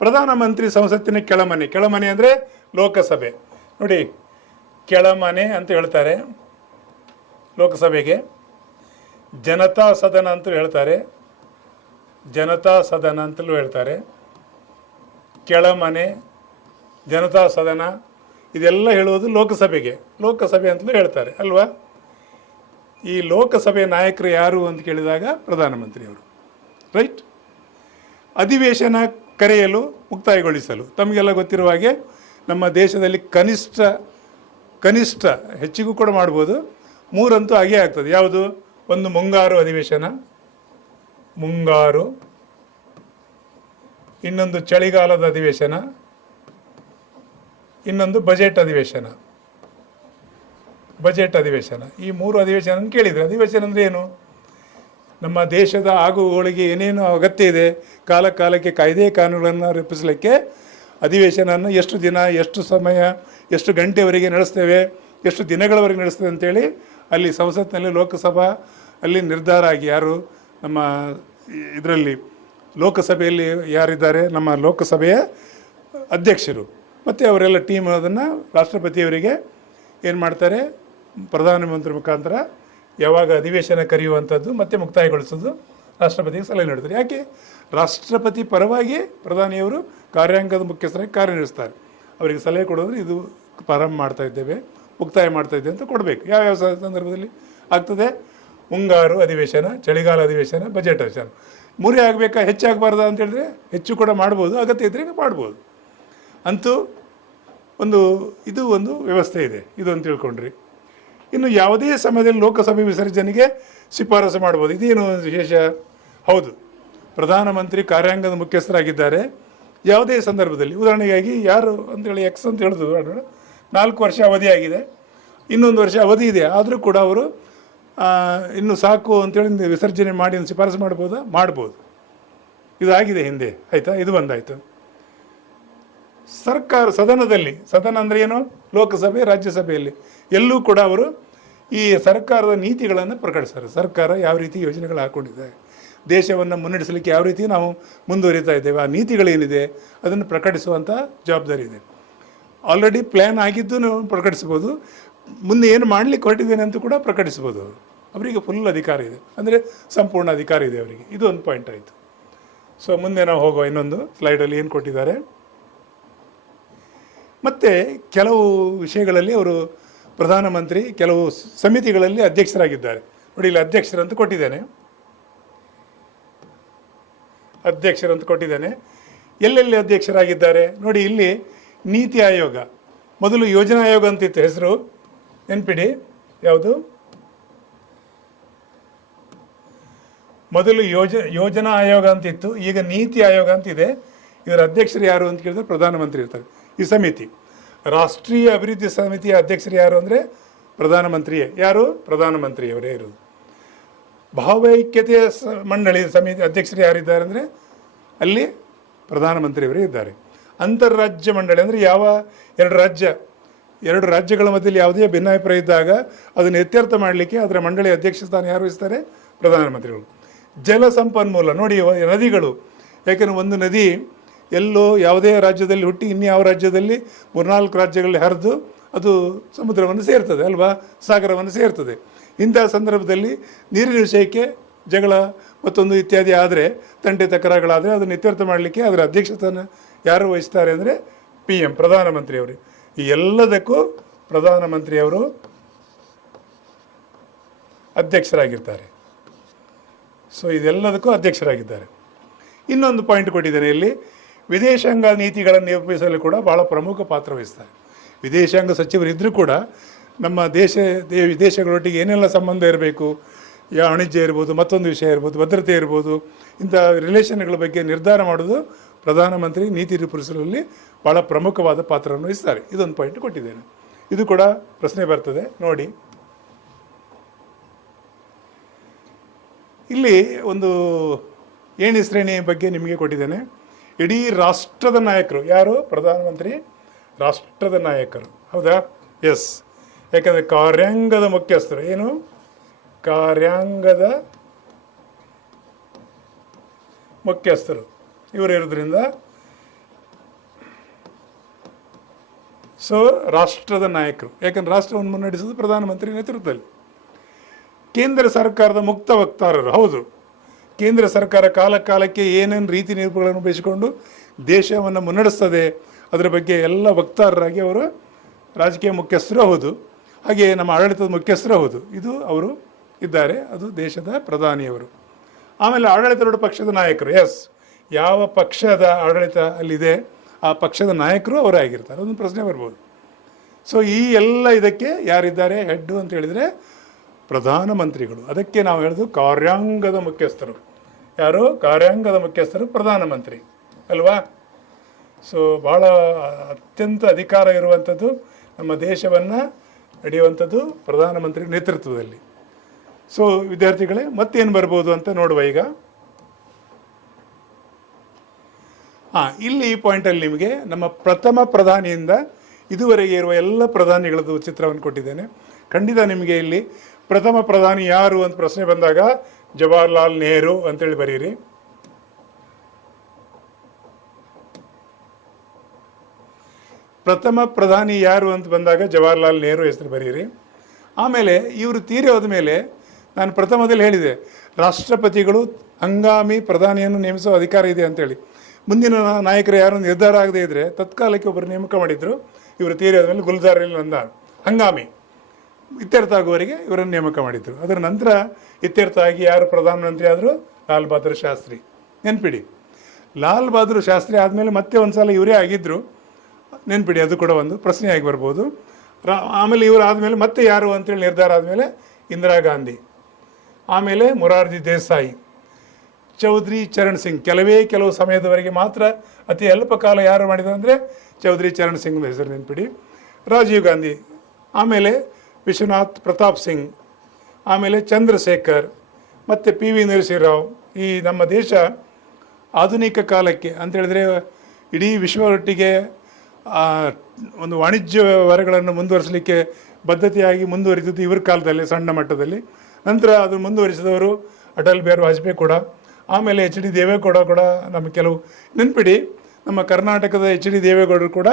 ಪ್ರಧಾನಮಂತ್ರಿ ಸಂಸತ್ತಿನ ಕೆಳಮನೆ ಅಂದರೆ ಲೋಕಸಭೆ. ನೋಡಿ, ಕೆಳಮನೆ ಅಂತ ಹೇಳ್ತಾರೆ ಲೋಕಸಭೆಗೆ. ಜನತಾ ಸದನ ಅಂತಲೂ ಹೇಳ್ತಾರೆ, ಜನತಾ ಸದನ ಅಂತಲೂ ಹೇಳ್ತಾರೆ. ಕೆಳಮನೆ, ಜನತಾ ಸದನ ಇದೆಲ್ಲ ಹೇಳುವುದು ಲೋಕಸಭೆಗೆ, ಲೋಕಸಭೆ ಅಂತಲೂ ಹೇಳ್ತಾರೆ ಅಲ್ವಾ. ಈ ಲೋಕಸಭೆಯ ನಾಯಕರು ಯಾರು ಅಂತ ಕೇಳಿದಾಗ ಪ್ರಧಾನಮಂತ್ರಿಯವರು, ರೈಟ್. ಅಧಿವೇಶನ ಕರೆಯಲು ಮುಕ್ತಾಯಗೊಳಿಸಲು. ತಮಗೆಲ್ಲ ಗೊತ್ತಿರುವ ಹಾಗೆ ನಮ್ಮ ದೇಶದಲ್ಲಿ ಕನಿಷ್ಠ ಹೆಚ್ಚಿಗೂ ಕೂಡ ಮಾಡ್ಬೋದು, 3 ಅಂತೂ ಆಗೇ ಆಗ್ತದೆ. ಯಾವುದು? ಒಂದು ಮುಂಗಾರು ಅಧಿವೇಶನ, ಇನ್ನೊಂದು ಚಳಿಗಾಲದ ಅಧಿವೇಶನ, ಇನ್ನೊಂದು ಬಜೆಟ್ ಅಧಿವೇಶನ. ಈ 3 ಅಧಿವೇಶನ ಕೇಳಿದರೆ, ಅಧಿವೇಶನ ಅಂದರೆ ಏನು? ನಮ್ಮ ದೇಶದ ಆಗುಗಳಿಗೆ ಏನೇನು ಅಗತ್ಯ ಇದೆ, ಕಾಲಕ್ಕೆ ಕಾಯ್ದೆ ಕಾನೂನುಗಳನ್ನು ರೂಪಿಸಲಿಕ್ಕೆ ಅಧಿವೇಶನವನ್ನು ಎಷ್ಟು ದಿನ, ಎಷ್ಟು ಸಮಯ, ಎಷ್ಟು ಗಂಟೆವರೆಗೆ ನಡೆಸ್ತೇವೆ, ಎಷ್ಟು ದಿನಗಳವರೆಗೆ ನಡೆಸ್ತೇವೆ ಅಂತೇಳಿ ಅಲ್ಲಿ ಸಂಸತ್ನಲ್ಲಿ, ಲೋಕಸಭಾ ಅಲ್ಲಿ ನಿರ್ಧಾರ ಆಗಿ, ಯಾರು ನಮ್ಮ ಇದರಲ್ಲಿ ಲೋಕಸಭೆಯಲ್ಲಿ ಯಾರಿದ್ದಾರೆ, ನಮ್ಮ ಲೋಕಸಭೆಯ ಅಧ್ಯಕ್ಷರು ಮತ್ತು ಅವರೆಲ್ಲ ಟೀಮ್ ಅದನ್ನು ರಾಷ್ಟ್ರಪತಿಯವರಿಗೆ ಏನು ಮಾಡ್ತಾರೆ, ಪ್ರಧಾನಮಂತ್ರಿ ಮುಖಾಂತರ ಯಾವಾಗ ಅಧಿವೇಶನ ಕರೆಯುವಂಥದ್ದು ಮತ್ತು ಮುಕ್ತಾಯಗೊಳಿಸೋದು ರಾಷ್ಟ್ರಪತಿಗೆ ಸಲಹೆ ನೀಡ್ತಾರೆ. ಯಾಕೆ? ರಾಷ್ಟ್ರಪತಿ ಪರವಾಗಿ ಪ್ರಧಾನಿಯವರು ಕಾರ್ಯಾಂಗದ ಮುಖ್ಯಸ್ಥರಾಗಿ ಕಾರ್ಯನಿರ್ವಹಿಸ್ತಾರೆ. ಅವರಿಗೆ ಸಲಹೆ ಕೊಡೋದ್ರೆ ಇದು ಪ್ರಾರಂಭ ಮಾಡ್ತಾ ಇದ್ದೇವೆ, ಮುಕ್ತಾಯ ಮಾಡ್ತಾ ಇದ್ದೇವೆ ಅಂತ ಕೊಡಬೇಕು. ಯಾವ್ಯಾವ ಸಂದರ್ಭದಲ್ಲಿ ಆಗ್ತದೆ? ಮುಂಗಾರು ಅಧಿವೇಶನ, ಚಳಿಗಾಲ ಅಧಿವೇಶನ, ಬಜೆಟ್ ಅಧಿವೇಶನ. 3 ಆಗಬೇಕಾ, ಹೆಚ್ಚಾಗಬಾರ್ದ ಅಂತ ಹೇಳಿದ್ರೆ ಹೆಚ್ಚು ಕೂಡ ಮಾಡ್ಬೋದು, ಅಗತ್ಯ ಇದ್ದರೆ ಮಾಡ್ಬೋದು. ಅಂತೂ ಇದು ಒಂದು ವ್ಯವಸ್ಥೆ ಇದೆ, ಇದು ಅಂತ ತಿಳ್ಕೊಂಡ್ರಿ. ಇನ್ನು ಯಾವುದೇ ಸಮಯದಲ್ಲಿ ಲೋಕಸಭೆ ವಿಸರ್ಜನೆಗೆ ಶಿಫಾರಸು ಮಾಡ್ಬೋದು. ಇದೇನು ವಿಶೇಷ? ಹೌದು, ಪ್ರಧಾನಮಂತ್ರಿ ಕಾರ್ಯಾಂಗದ ಮುಖ್ಯಸ್ಥರಾಗಿದ್ದಾರೆ. ಯಾವುದೇ ಸಂದರ್ಭದಲ್ಲಿ, ಉದಾಹರಣೆಗಾಗಿ ಯಾರು ಅಂತೇಳಿ ಎಕ್ಸ್ ಅಂತ ಹೇಳಿದ್ರು, 4 ವರ್ಷ ಅವಧಿಯಾಗಿದೆ, ಇನ್ನೊಂದು ವರ್ಷ ಅವಧಿ ಇದೆ, ಆದರೂ ಕೂಡ ಅವರು ಇನ್ನು ಸಾಕು ಅಂತೇಳಿ ವಿಸರ್ಜನೆ ಮಾಡಿ ಶಿಫಾರಸು ಮಾಡ್ಬೋದು. ಇದಾಗಿದೆ ಹಿಂದೆ, ಆಯಿತಾ? ಇದು ಬಂದಾಯಿತು. ಸದನ ಅಂದರೆ ಏನು? ಲೋಕಸಭೆ, ರಾಜ್ಯಸಭೆಯಲ್ಲಿ ಎಲ್ಲೂ ಕೂಡ ಅವರು ಈ ಸರ್ಕಾರದ ನೀತಿಗಳನ್ನು ಪ್ರಕಟಿಸ್ತಾರೆ. ಸರ್ಕಾರ ಯಾವ ರೀತಿ ಯೋಜನೆಗಳು ಹಾಕ್ಕೊಂಡಿದೆ, ದೇಶವನ್ನು ಮುನ್ನಡೆಸಲಿಕ್ಕೆ ಯಾವ ರೀತಿ ನಾವು ಮುಂದುವರಿತಾ ಇದ್ದೇವೆ, ಆ ನೀತಿಗಳೇನಿದೆ ಅದನ್ನು ಪ್ರಕಟಿಸುವಂಥ ಜವಾಬ್ದಾರಿ ಇದೆ. ಆಲ್ರೆಡಿ ಪ್ಲ್ಯಾನ್ ಆಗಿದ್ದು ನಾವು ಪ್ರಕಟಿಸ್ಬೋದು, ಮುಂದೆ ಏನು ಮಾಡಲಿಕ್ಕೆ ಹೊರಟಿದ್ದೇನೆ ಅಂತ ಕೂಡ ಪ್ರಕಟಿಸ್ಬೋದು. ಅವರಿಗೆ ಫುಲ್ ಅಧಿಕಾರ ಇದೆ, ಅಂದರೆ ಸಂಪೂರ್ಣ ಅಧಿಕಾರ ಇದೆ ಅವರಿಗೆ. ಇದು ಒಂದು ಪಾಯಿಂಟ್ ಆಯಿತು. ಸೊ ಮುಂದೆ ನಾವು ಹೋಗುವ ಇನ್ನೊಂದು ಸ್ಲೈಡಲ್ಲಿ ಏನು ಕೊಟ್ಟಿದ್ದಾರೆ. ಮತ್ತು ಕೆಲವು ವಿಷಯಗಳಲ್ಲಿ ಅವರು ಪ್ರಧಾನಮಂತ್ರಿ ಕೆಲವು ಸಮಿತಿಗಳಲ್ಲಿ ಅಧ್ಯಕ್ಷರಾಗಿದ್ದಾರೆ. ನೋಡಿ, ಇಲ್ಲಿ ಅಧ್ಯಕ್ಷರಂತ ಕೊಟ್ಟಿದ್ದೇನೆ. ಎಲ್ಲೆಲ್ಲಿ ಅಧ್ಯಕ್ಷರಾಗಿದ್ದಾರೆ ನೋಡಿ. ಇಲ್ಲಿ ನೀತಿ ಆಯೋಗ, ಮೊದಲು ಯೋಜನಾ ಆಯೋಗ ಅಂತಿತ್ತು ಹೆಸರು, ನೆನ್ಪಿಡಿ. ಯಾವುದು? ಮೊದಲು ಯೋಜನಾ ಆಯೋಗ ಅಂತಿತ್ತು, ಈಗ ನೀತಿ ಆಯೋಗ ಅಂತಿದೆ. ಇದರ ಅಧ್ಯಕ್ಷರು ಯಾರು ಅಂತ ಕೇಳಿದ್ರೆ ಪ್ರಧಾನಮಂತ್ರಿ ಇರ್ತಾರೆ. ಈ ಸಮಿತಿ, ರಾಷ್ಟ್ರೀಯ ಅಭಿವೃದ್ಧಿ ಸಮಿತಿಯ ಅಧ್ಯಕ್ಷರು ಯಾರು ಅಂದರೆ ಪ್ರಧಾನಮಂತ್ರಿಯೇ. ಯಾರು? ಪ್ರಧಾನಮಂತ್ರಿಯವರೇ ಇರೋದು. ಭಾವೈಕ್ಯತೆಯ ಮಂಡಳಿ ಸಮಿತಿ ಅಧ್ಯಕ್ಷರು ಯಾರಿದ್ದಾರೆ ಅಂದರೆ ಅಲ್ಲಿ ಪ್ರಧಾನಮಂತ್ರಿಯವರೇ ಇದ್ದಾರೆ. ಅಂತಾರಾಜ್ಯ ಮಂಡಳಿ ಅಂದರೆ ಯಾವ ಎರಡು ರಾಜ್ಯಗಳ ಮಧ್ಯದಲ್ಲಿ ಯಾವುದೇ ಭಿನ್ನಾಭಿಪ್ರಾಯ ಇದ್ದಾಗ ಅದನ್ನು ಇತ್ಯರ್ಥ ಮಾಡಲಿಕ್ಕೆ ಅದರ ಮಂಡಳಿ ಅಧ್ಯಕ್ಷ ಸ್ಥಾನ ಯಾರು ವಹಿಸ್ತಾರೆ? ಪ್ರಧಾನಮಂತ್ರಿಗಳು. ಜಲ ಸಂಪನ್ಮೂಲ ನೋಡಿ, ನದಿಗಳು. ಯಾಕೆಂದರೆ ಒಂದು ನದಿ ಎಲ್ಲೋ ಯಾವುದೇ ರಾಜ್ಯದಲ್ಲಿ ಹುಟ್ಟಿ ಇನ್ಯಾವ ರಾಜ್ಯದಲ್ಲಿ 3-4 ರಾಜ್ಯಗಳಲ್ಲಿ ಹರಿದು ಅದು ಸಮುದ್ರವನ್ನು ಸೇರ್ತದೆ ಅಲ್ವಾ, ಸಾಗರವನ್ನು ಸೇರ್ತದೆ. ಇಂತಹ ಸಂದರ್ಭದಲ್ಲಿ ನೀರಿನ ವಿಷಯಕ್ಕೆ ಜಗಳ ಮತ್ತೊಂದು ಇತ್ಯಾದಿ ಆದರೆ, ತಂಟೆ ತಕರಾರುಗಳಾದರೆ ಅದನ್ನು ಇತ್ಯರ್ಥ ಮಾಡಲಿಕ್ಕೆ ಅದರ ಅಧ್ಯಕ್ಷತೆಯನ್ನು ಯಾರು ವಹಿಸ್ತಾರೆ ಅಂದರೆ PM, ಪ್ರಧಾನಮಂತ್ರಿಯವರು. ಈ ಎಲ್ಲದಕ್ಕೂ ಪ್ರಧಾನಮಂತ್ರಿಯವರು ಅಧ್ಯಕ್ಷರಾಗಿರ್ತಾರೆ. ಸೊ ಇದೆಲ್ಲದಕ್ಕೂ ಅಧ್ಯಕ್ಷರಾಗಿದ್ದಾರೆ. ಇನ್ನೊಂದು ಪಾಯಿಂಟ್ ಕೊಟ್ಟಿದ್ದೇನೆ ಇಲ್ಲಿ, ವಿದೇಶಾಂಗ ನೀತಿಗಳನ್ನು ರೂಪಿಸಲು ಕೂಡ ಬಹಳ ಪ್ರಮುಖ ಪಾತ್ರ ವಹಿಸ್ತಾರೆ. ವಿದೇಶಾಂಗ ಸಚಿವರಿದ್ದರೂ ಕೂಡ ನಮ್ಮ ದೇಶಗಳೊಟ್ಟಿಗೆ ಏನೆಲ್ಲ ಸಂಬಂಧ ಇರಬೇಕು, ವಾಣಿಜ್ಯ ಇರ್ಬೋದು, ಮತ್ತೊಂದು ವಿಷಯ ಇರ್ಬೋದು, ಭದ್ರತೆ ಇರ್ಬೋದು, ಇಂಥ ರಿಲೇಷನ್ಗಳ ಬಗ್ಗೆ ನಿರ್ಧಾರ ಮಾಡೋದು ಪ್ರಧಾನಮಂತ್ರಿ ನೀತಿ ರೂಪಿಸುವಲ್ಲಿ ಭಾಳ ಪ್ರಮುಖವಾದ ಪಾತ್ರವನ್ನು ವಹಿಸ್ತಾರೆ. ಇದೊಂದು ಪಾಯಿಂಟ್ ಕೊಟ್ಟಿದ್ದೇನೆ. ಇದು ಕೂಡ ಪ್ರಶ್ನೆ ಬರ್ತದೆ ನೋಡಿ. ಇಲ್ಲಿ ಒಂದು ಏಣಿ ಶ್ರೇಣಿ ಬಗ್ಗೆ ನಿಮಗೆ ಕೊಟ್ಟಿದ್ದೇನೆ. ಇಡೀ ರಾಷ್ಟ್ರದ ನಾಯಕರು ಯಾರು? ಪ್ರಧಾನಮಂತ್ರಿ ರಾಷ್ಟ್ರದ ನಾಯಕರು, ಹೌದಾ? ಎಸ್. ಯಾಕಂದರೆ ಕಾರ್ಯಾಂಗದ ಮುಖ್ಯಸ್ಥರು ಏನು? ಕಾರ್ಯಾಂಗದ ಮುಖ್ಯಸ್ಥರು ಇವರು ಇರೋದ್ರಿಂದ ಸೊ ರಾಷ್ಟ್ರದ ನಾಯಕರು. ಯಾಕಂದ್ರೆ ರಾಷ್ಟ್ರವನ್ನು ಮುನ್ನಡೆಸೋದು ಪ್ರಧಾನಮಂತ್ರಿ ನೇತೃತ್ವದಲ್ಲಿ. ಕೇಂದ್ರ ಸರ್ಕಾರದ ಮುಕ್ತ ವಕ್ತಾರರು. ಹೌದು, ಕೇಂದ್ರ ಸರ್ಕಾರ ಕಾಲಕ್ಕೆ ಏನೇನು ರೀತಿ ನಿರೂಪಣೆಗಳನ್ನು ಬೆಳೆಸಿಕೊಂಡು ದೇಶವನ್ನು ಮುನ್ನಡೆಸ್ತದೆ ಅದರ ಬಗ್ಗೆ ಎಲ್ಲ ವಕ್ತಾರರಾಗಿ ಅವರು ರಾಜಕೀಯ ಮುಖ್ಯಸ್ಥರು ಹೌದು, ಹಾಗೆ ನಮ್ಮ ಆಡಳಿತದ ಮುಖ್ಯಸ್ಥರು ಹೌದು. ಇದು ಅವರು ಇದ್ದಾರೆ, ಅದು ದೇಶದ ಪ್ರಧಾನಿಯವರು. ಆಮೇಲೆ ಆಡಳಿತಾರೂಢ ಪಕ್ಷದ ನಾಯಕರು. ಎಸ್, ಯಾವ ಪಕ್ಷದ ಆಡಳಿತ ಅಲ್ಲಿದೆ ಆ ಪಕ್ಷದ ನಾಯಕರು ಅವರೇ ಆಗಿರ್ತಾರೆ. ಅದೊಂದು ಪ್ರಶ್ನೆ ಬರ್ಬೋದು. ಸೊ ಈ ಎಲ್ಲ ಇದಕ್ಕೆ ಯಾರಿದ್ದಾರೆ ಹೆಡ್ಡು ಅಂತ ಹೇಳಿದರೆ ಪ್ರಧಾನಮಂತ್ರಿಗಳು. ಅದಕ್ಕೆ ನಾವು ಹೇಳೋದು ಕಾರ್ಯಾಂಗದ ಮುಖ್ಯಸ್ಥರು. ಯಾರು? ಕಾರ್ಯಾಂಗದ ಮುಖ್ಯಸ್ಥರು ಪ್ರಧಾನಮಂತ್ರಿ ಅಲ್ವಾ? ಸೊ ಭಾಳ ಅತ್ಯಂತ ಅಧಿಕಾರ ಇರುವಂಥದ್ದು ನಮ್ಮ ದೇಶವನ್ನು ನಡೆಯುವಂಥದ್ದು ಪ್ರಧಾನಮಂತ್ರಿ ನೇತೃತ್ವದಲ್ಲಿ. ಸೊ ವಿದ್ಯಾರ್ಥಿಗಳೇ, ಮತ್ತೇನು ಬರ್ಬೋದು ಅಂತ ನೋಡುವ ಈಗ. ಇಲ್ಲಿ ಈ ಪಾಯಿಂಟಲ್ಲಿ ನಿಮಗೆ ನಮ್ಮ ಪ್ರಥಮ ಪ್ರಧಾನಿಯಿಂದ ಇದುವರೆಗೆ ಇರುವ ಎಲ್ಲ ಪ್ರಧಾನಿಗಳದ್ದು ಚಿತ್ರವನ್ನು ಕೊಟ್ಟಿದ್ದೇನೆ. ಖಂಡಿತ ನಿಮಗೆ ಇಲ್ಲಿ ಪ್ರಥಮ ಪ್ರಧಾನಿ ಯಾರು ಅಂತ ಪ್ರಶ್ನೆ ಬಂದಾಗ ಜವಾಹರ್ಲಾಲ್ ನೆಹರು ಅಂತೇಳಿ ಬರೀರಿ. ಪ್ರಥಮ ಪ್ರಧಾನಿ ಯಾರು ಅಂತ ಬಂದಾಗ ಜವಾಹರ್ಲಾಲ್ ನೆಹರು ಹೆಸರು ಬರೀರಿ. ಆಮೇಲೆ ಇವರು ತೀರಿ ಹೋದ ಮೇಲೆ ನಾನು ಪ್ರಥಮದಲ್ಲಿ ಹೇಳಿದೆ, ರಾಷ್ಟ್ರಪತಿಗಳು ಹಂಗಾಮಿ ಪ್ರಧಾನಿಯನ್ನು ನೇಮಿಸುವ ಅಧಿಕಾರ ಇದೆ ಅಂತೇಳಿ. ಮುಂದಿನ ನಾಯಕರು ಯಾರು ನಿರ್ಧಾರ ಆಗದೇ ಇದ್ದರೆ ತತ್ಕಾಲಕ್ಕೆ ಒಬ್ಬರು ನೇಮಕ ಮಾಡಿದರು. ಇವರು ತೀರಿ ಹೋದ ಮೇಲೆ ಗುಲ್ಜಾರ್ ನಂದಾನ್ ಹಂಗಾಮಿ ಇತ್ಯರ್ಥ ಆಗುವವರೆಗೆ ಇವರನ್ನು ನೇಮಕ ಮಾಡಿದರು. ಅದರ ನಂತರ ಇತ್ಯರ್ಥ ಆಗಿ ಯಾರು ಪ್ರಧಾನಮಂತ್ರಿ ಆದರು? ಲಾಲ್ ಬಹದ್ದೂರ್ ಶಾಸ್ತ್ರಿ. ನೆನ್ಪಿಡಿ, ಲಾಲ್ ಬಹದ್ದೂರ್ ಶಾಸ್ತ್ರಿ ಆದಮೇಲೆ ಮತ್ತೆ ಒಂದು ಸಲ ಇವರೇ ಆಗಿದ್ದರು. ನೆನ್ಪಿಡಿ, ಅದು ಕೂಡ ಒಂದು ಪ್ರಶ್ನೆಯಾಗಿ ಬರ್ಬೋದು. ಆಮೇಲೆ ಇವರು ಆದಮೇಲೆ ಮತ್ತೆ ಯಾರು ಅಂತೇಳಿ ನಿರ್ಧಾರ ಆದಮೇಲೆ ಇಂದಿರಾ ಗಾಂಧಿ, ಆಮೇಲೆ ಮೊರಾರ್ಜಿ ದೇಸಾಯಿ, ಚೌಧರಿ ಚರಣ್ ಸಿಂಗ್. ಕೆಲವು ಸಮಯದವರೆಗೆ ಮಾತ್ರ ಅತಿ ಅಲ್ಪ ಕಾಲ ಯಾರು ಮಾಡಿದ್ರು ಅಂದರೆ ಚೌಧರಿ ಚರಣ್ ಸಿಂಗ್ ಹೆಸರು ನೆನ್ಪಿಡಿ. ರಾಜೀವ್ ಗಾಂಧಿ, ಆಮೇಲೆ ವಿಶ್ವನಾಥ್ ಪ್ರತಾಪ್ ಸಿಂಗ್, ಆಮೇಲೆ ಚಂದ್ರಶೇಖರ್, ಮತ್ತು ಪಿ ವಿ ನರಸಿಂಹರಾವ್. ಈ ನಮ್ಮ ದೇಶ ಆಧುನಿಕ ಕಾಲಕ್ಕೆ ಅಂತೇಳಿದರೆ ಇಡೀ ವಿಶ್ವದೊಟ್ಟಿಗೆ ಒಂದು ವಾಣಿಜ್ಯ ವರಗಳನ್ನು ಮುಂದುವರಿಸಲಿಕ್ಕೆ ಬದ್ಧತೆಯಾಗಿ ಮುಂದುವರಿಸಿದ್ದು ಇವ್ರ ಕಾಲದಲ್ಲಿ ಸಣ್ಣ ಮಟ್ಟದಲ್ಲಿ. ನಂತರ ಅದು ಮುಂದುವರಿಸಿದವರು ಅಟಲ್ ಬಿಹಾರಿ ವಾಜಪೇಯಿ ಕೂಡ, ಆಮೇಲೆ ಎಚ್ ಡಿ ದೇವೇಗೌಡ ಕೂಡ. ನಮ್ಮ ಕೆಲವು ನೆನ್ಪಿಡಿ, ನಮ್ಮ ಕರ್ನಾಟಕದ ಎಚ್ ಡಿ ದೇವೇಗೌಡರು ಕೂಡ